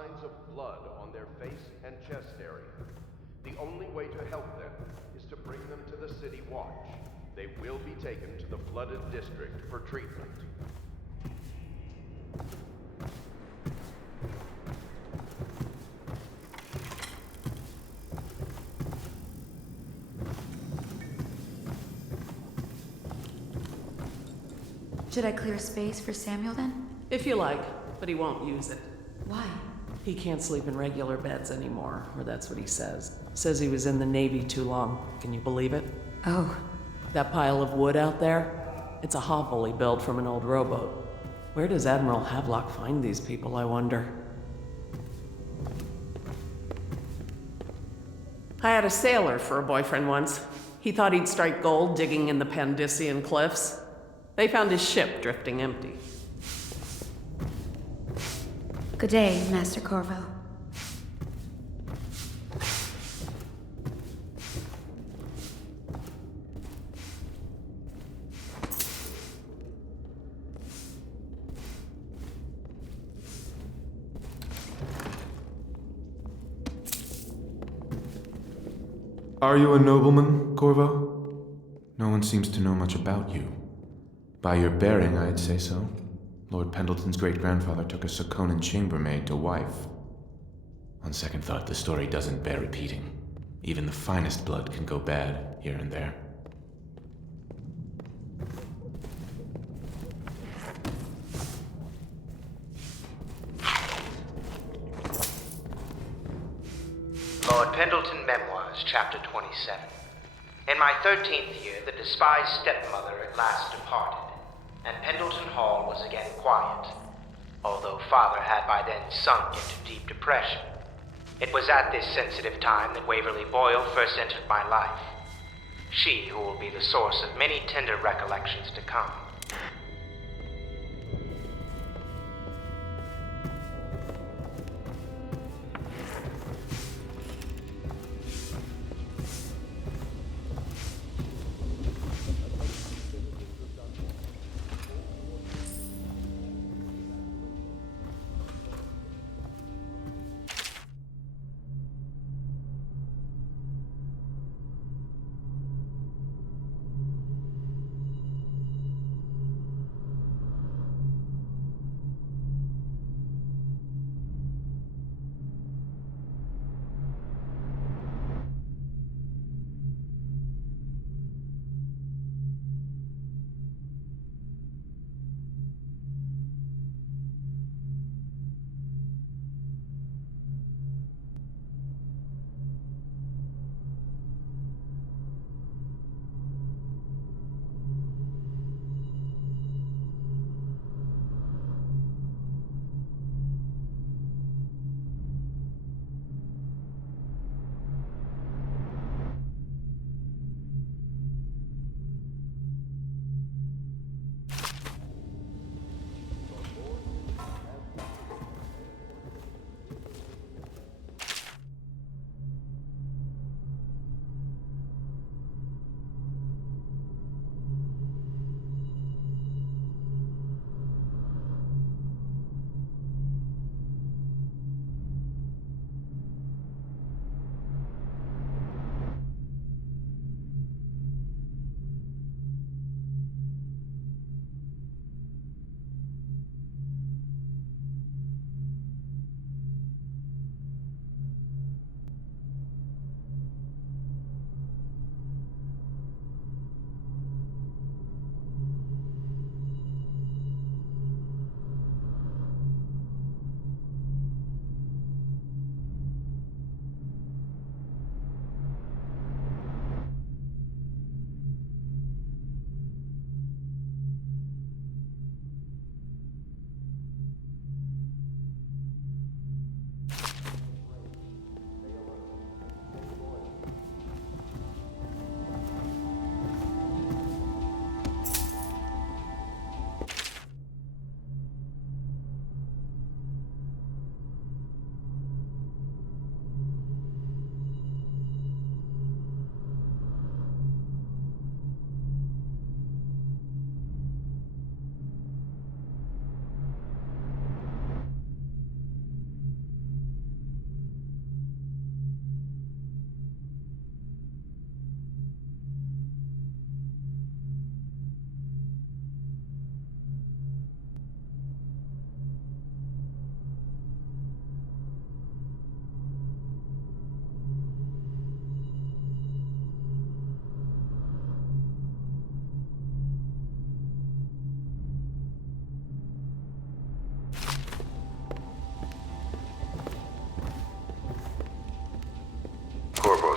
signs of blood on their face and chest area. The only way to help them is to bring them to the City Watch. They will be taken to the Flooded District for treatment. Should I clear space for Samuel then? If you like, but he won't use it. Why? He can't sleep in regular beds anymore, or that's what he says. Says he was in the Navy too long. Can you believe it? Oh. That pile of wood out there? It's a hovel he built from an old rowboat. Where does Admiral Havelock find these people, I wonder? I had a sailor for a boyfriend once. He thought he'd strike gold digging in the Pandician cliffs. They found his ship drifting empty. Good day, Master Corvo. Are you a nobleman, Corvo? No one seems to know much about you. By your bearing, I'd say so. Lord Pendleton's great-grandfather took a Sokonan chambermaid to wife. On second thought, the story doesn't bear repeating. Even the finest blood can go bad here and there. Lord Pendleton Memoirs, Chapter 27. In my 13th year, the despised stepmother at last departed, and Pendleton Hall was again quiet, although Father had by then sunk into deep depression. It was at this sensitive time that Waverly Boyle first entered my life. She who will be the source of many tender recollections to come.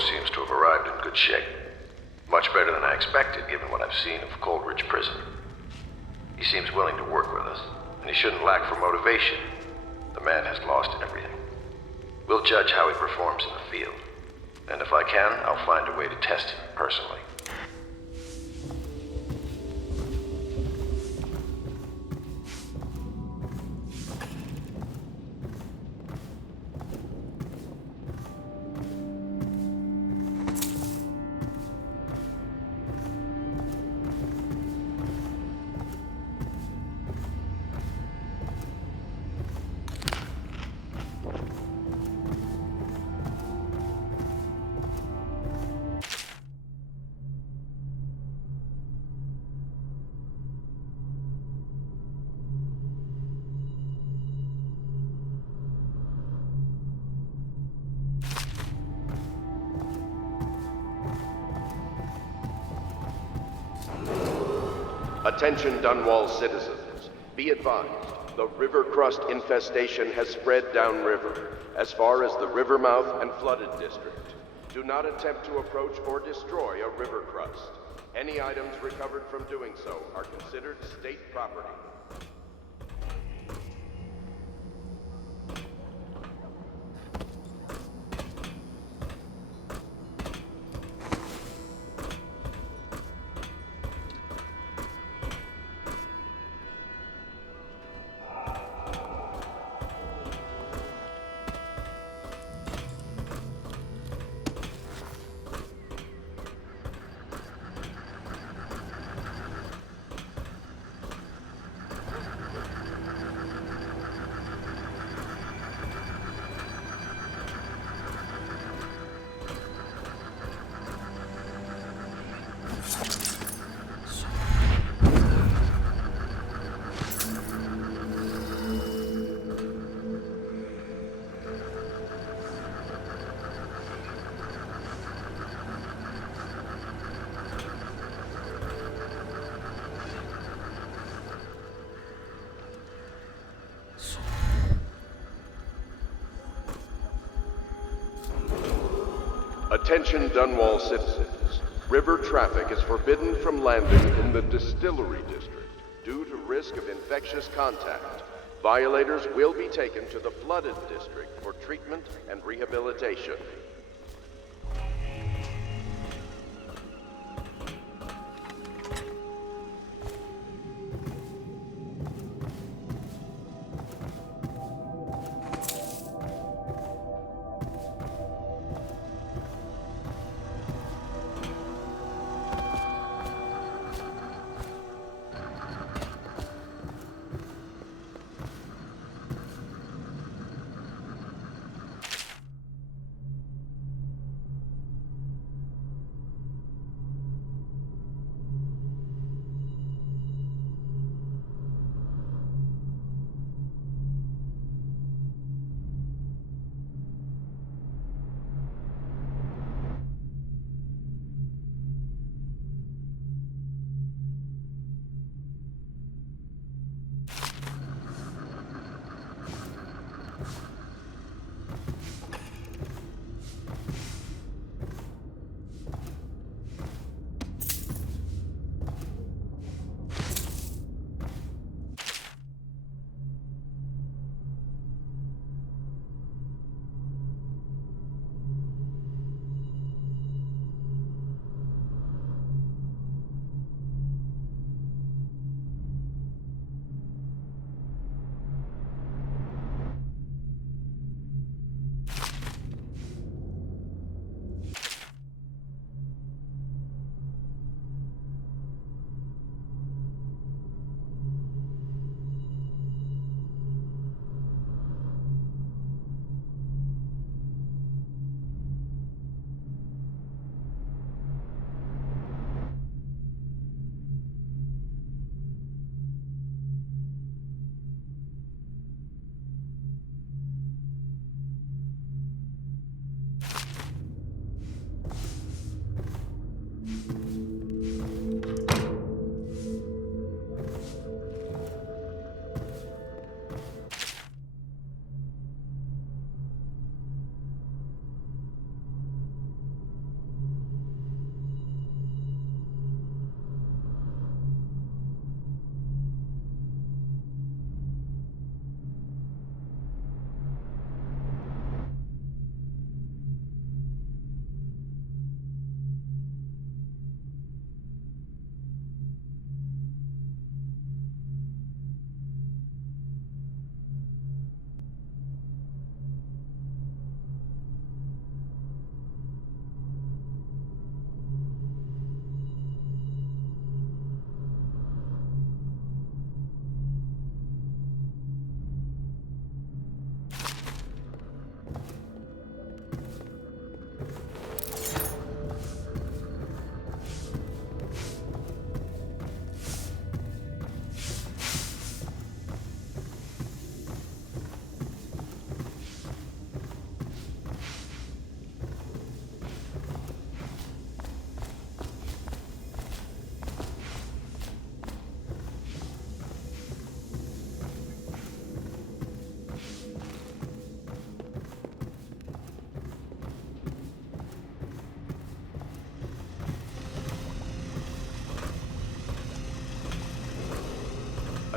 seems to have arrived in good shape. Much better than I expected, given what I've seen of Coldridge Prison. He seems willing to work with us, and he shouldn't lack for motivation. The man has lost everything. We'll judge how he performs in the field. And if I can, I'll find a way to test him personally. Attention Dunwall citizens. Be advised, the river crust infestation has spread downriver, as far as the river mouth and flooded district. Do not attempt to approach or destroy a river crust. Any items recovered from doing so are considered state property. Attention Dunwall citizens. River traffic is forbidden from landing in the Distillery District due to risk of infectious contact. Violators will be taken to the Flooded District for treatment and rehabilitation.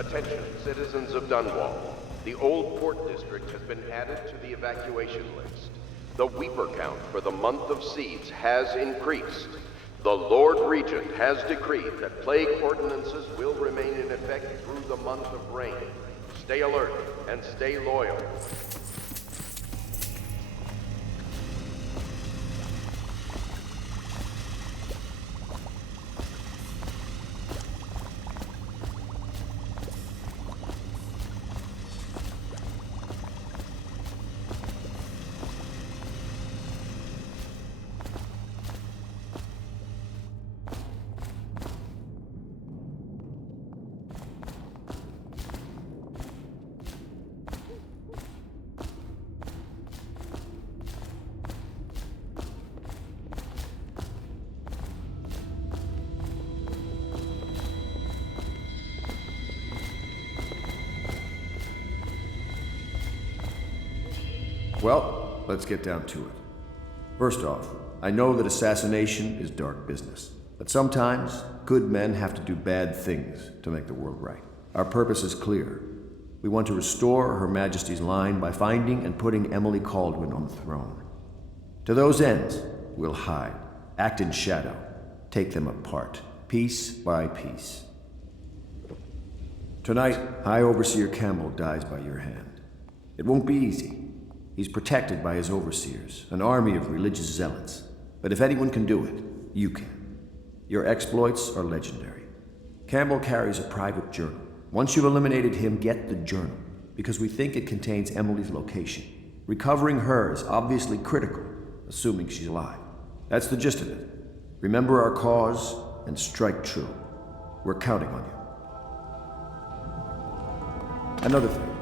Attention, citizens of Dunwall. The Old Port District has been added to the evacuation list. The Weeper count for the month of Seeds has increased. The Lord Regent has decreed that plague ordinances will remain in effect through the month of rain. Stay alert and stay loyal. Well, let's get down to it. First off, I know that assassination is dark business, but sometimes good men have to do bad things to make the world right. Our purpose is clear. We want to restore Her Majesty's line by finding and putting Emily Kaldwin on the throne. To those ends, we'll hide, act in shadow, take them apart, piece by piece. Tonight, High Overseer Campbell dies by your hand. It won't be easy. He's protected by his overseers, an army of religious zealots. But if anyone can do it, you can. Your exploits are legendary. Campbell carries a private journal. Once you've eliminated him, get the journal, because we think it contains Emily's location. Recovering her is obviously critical, assuming she's alive. That's the gist of it. Remember our cause and strike true. We're counting on you. Another thing.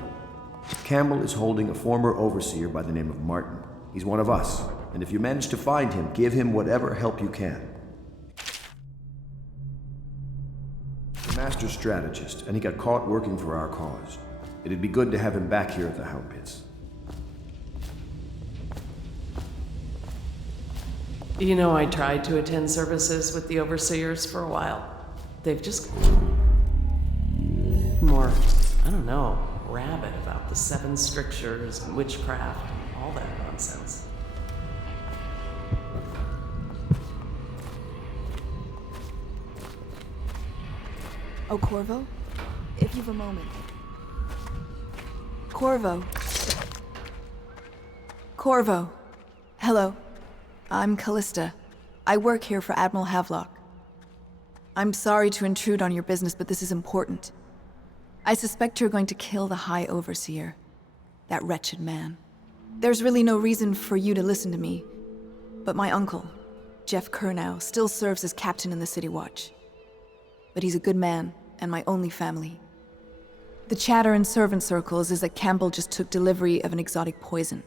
Campbell is holding a former overseer by the name of Martin. He's one of us, and if you manage to find him, give him whatever help you can. He's a master strategist, and he got caught working for our cause. It'd be good to have him back here at the Hound Pits. You know, I tried to attend services with the overseers for a while. They've just more, I don't know, rabid about the 7 strictures and witchcraft, all that nonsense. Oh, Corvo? If you've a moment. Corvo. Corvo. Hello. I'm Callista. I work here for Admiral Havelock. I'm sorry to intrude on your business, but this is important. I suspect you're going to kill the High Overseer. That wretched man. There's really no reason for you to listen to me, but my uncle, Jeff Kernow, still serves as captain in the City Watch. But he's a good man, and my only family. The chatter in servant circles is that Campbell just took delivery of an exotic poison,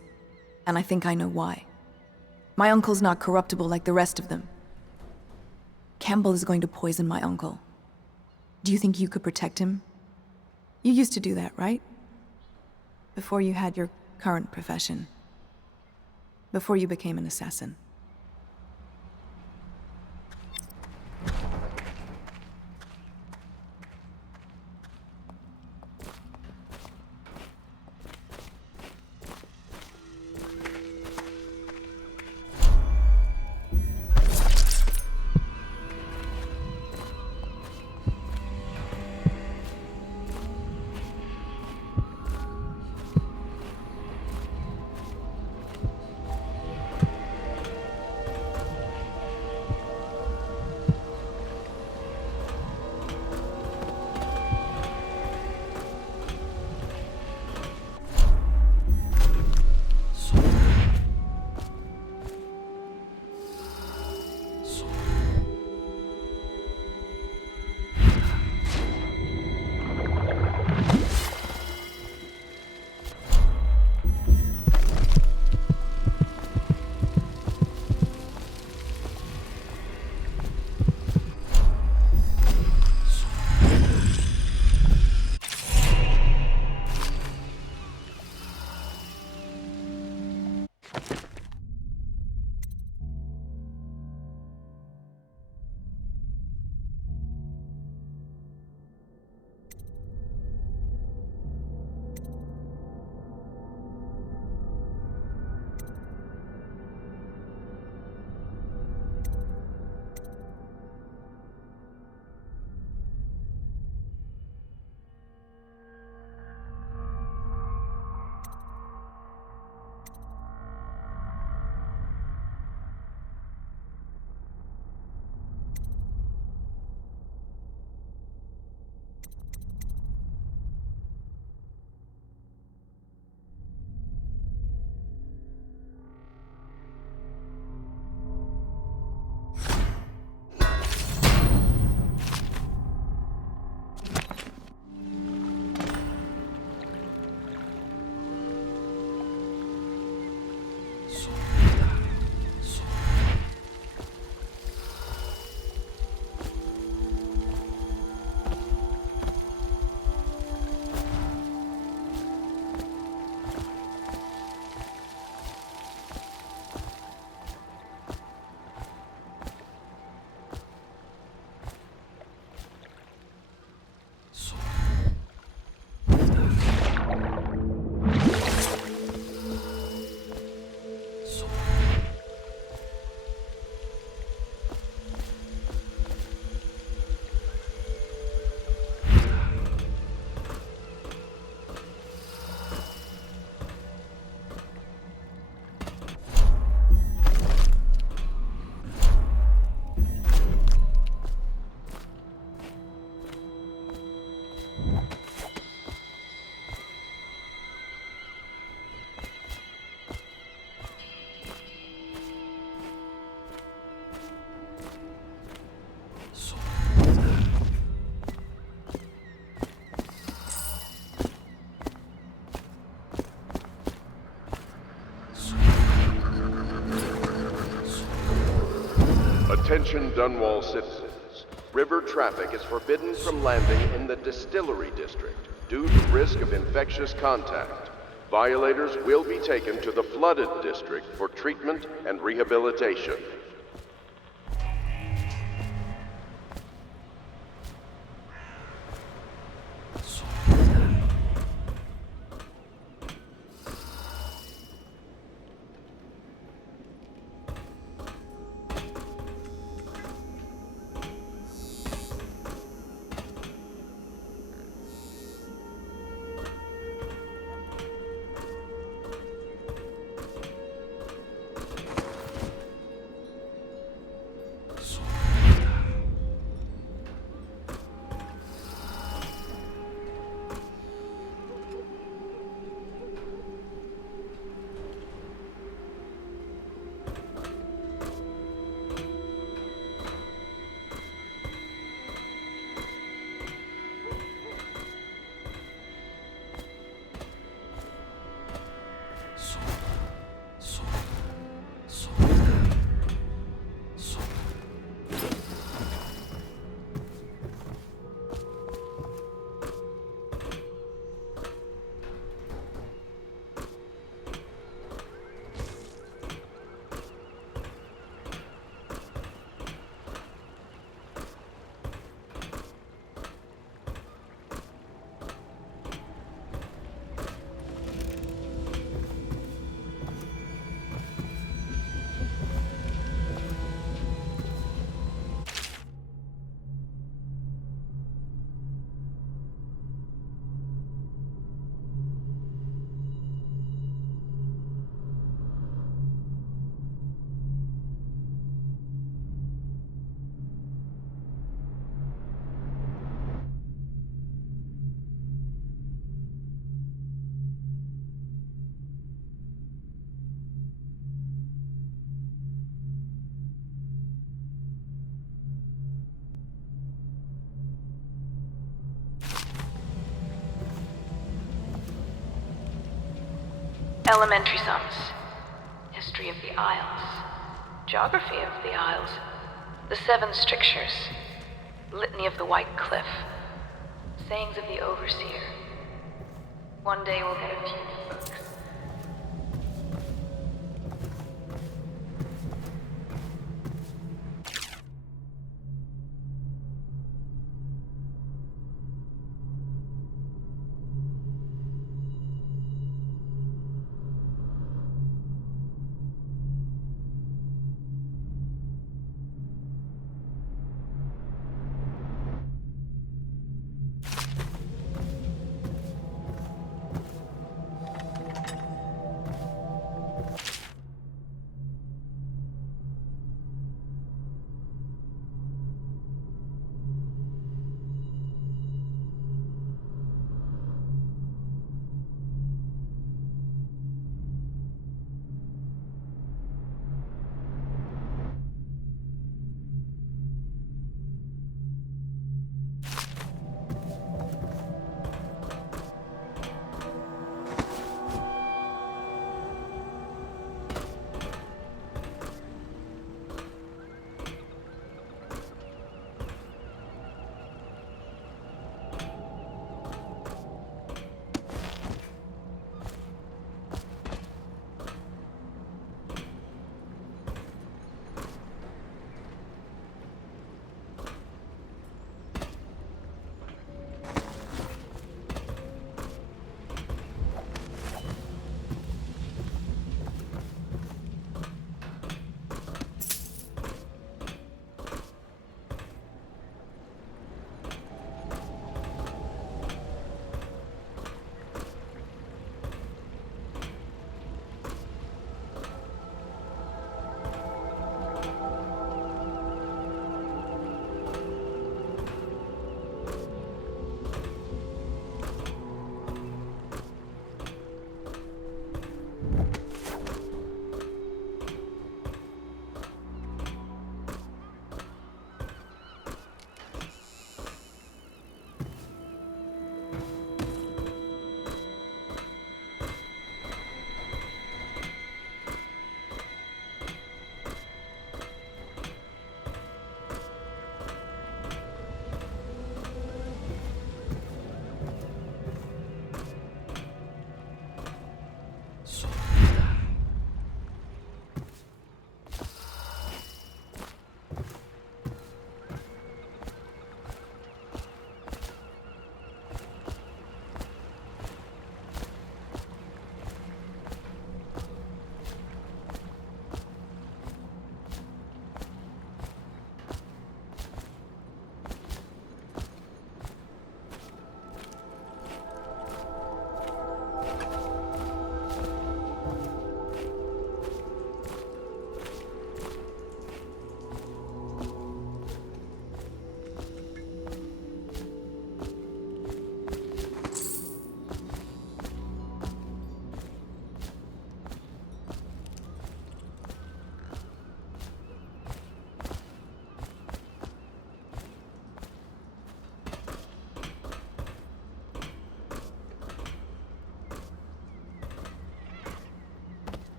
and I think I know why. My uncle's not corruptible like the rest of them. Campbell is going to poison my uncle. Do you think you could protect him? You used to do that, right? Before you had your current profession. Before you became an assassin. Attention Dunwall citizens. River traffic is forbidden from landing in the Distillery District due to risk of infectious contact. Violators will be taken to the Flooded District for treatment and rehabilitation. Elementary sums. History of the Isles. Geography of the Isles. The Seven Strictures. Litany of the White Cliff. Sayings of the Overseer. One day we'll get a few books.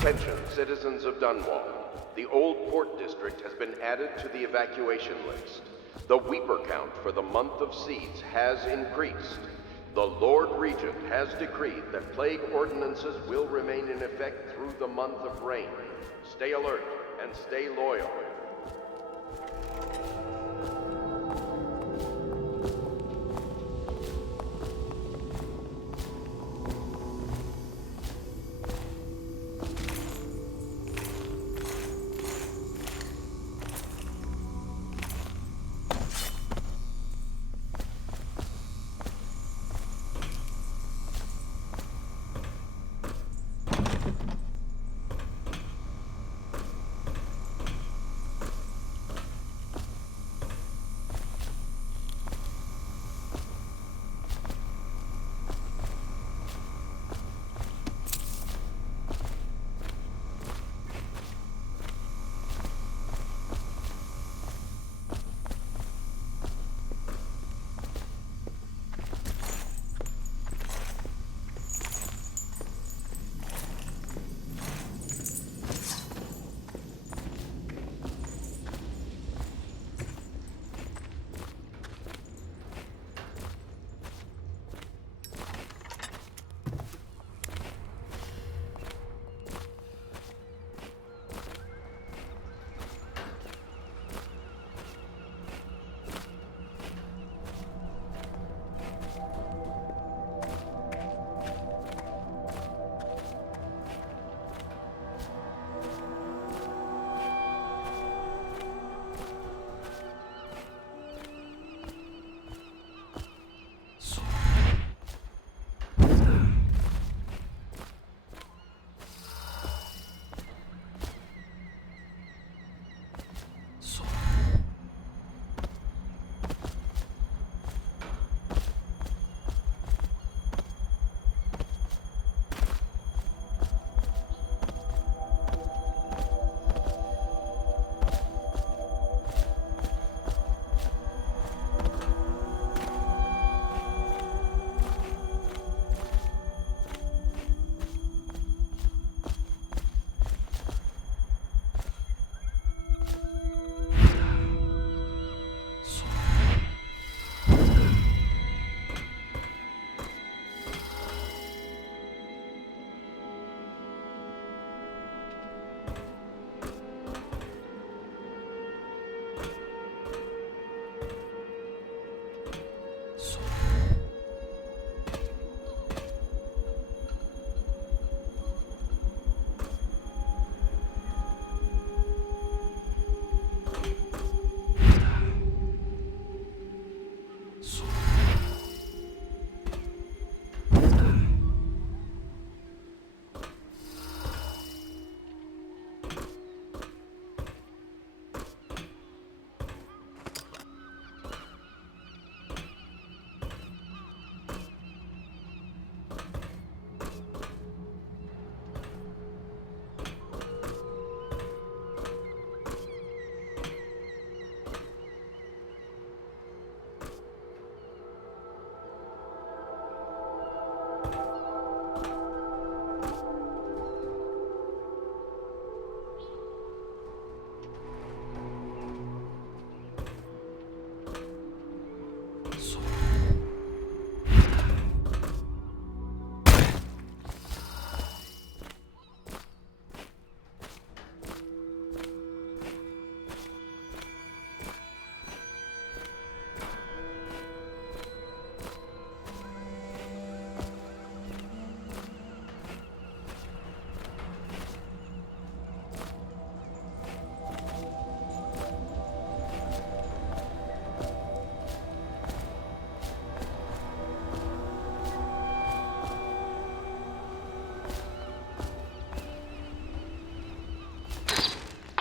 Attention, citizens of Dunwall. The Old Port District has been added to the evacuation list. The Weeper count for the month of siege has increased. The Lord Regent has decreed that plague ordinances will remain in effect through the month of rain. Stay alert and stay loyal.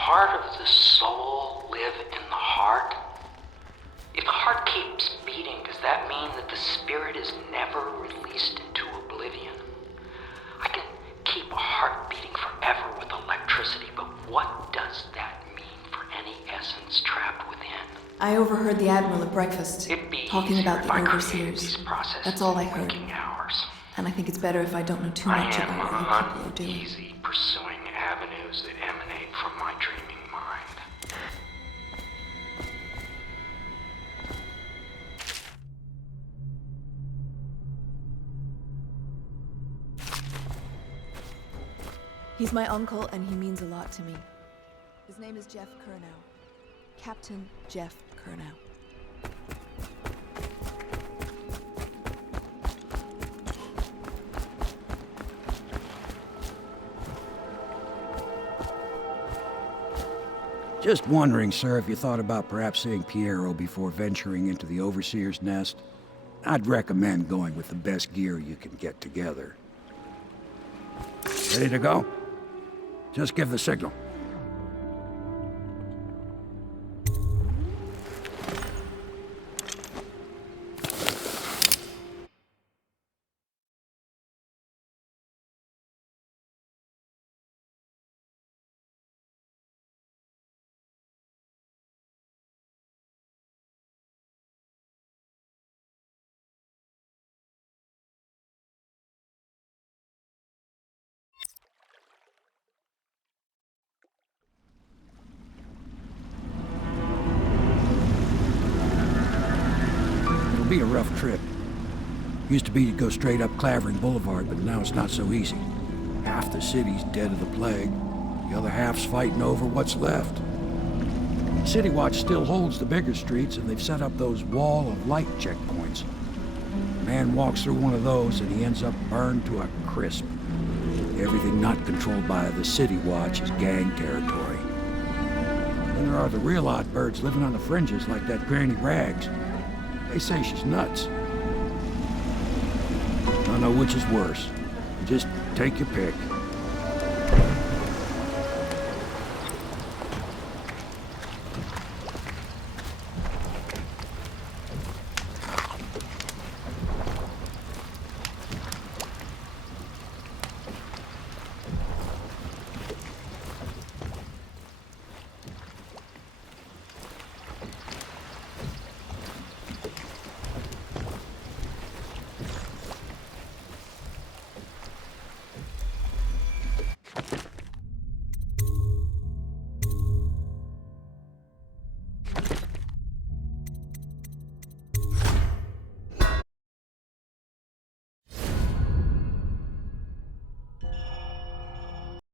part of the soul live in the heart? If the heart keeps beating, does that mean that the spirit is never released into oblivion? I can keep a heart beating forever with electricity, but what does that mean for any essence trapped within? I overheard the Admiral at breakfast, talking about the overseers. That's all I heard. And I think it's better if I don't know too much about what you people are doing. Easy pursuing avenues that emanate from my dreaming mind. He's my uncle, and he means a lot to me. His name is Jeff Curnow. Captain Jeff Curnow. Just wondering, sir, if you thought about perhaps seeing Piero before venturing into the Overseer's nest. I'd recommend going with the best gear you can get together. Ready to go? Just give the signal. It'll be a rough trip. Used to be to go straight up Clavering Boulevard, but now it's not so easy. Half the city's dead of the plague. The other half's fighting over what's left. City Watch still holds the bigger streets, and they've set up those wall of light checkpoints. A man walks through one of those, and he ends up burned to a crisp. Everything not controlled by the City Watch is gang territory. Then there are the real odd birds living on the fringes like that Granny Rags. They say she's nuts. Don't know which is worse. Just take your pick.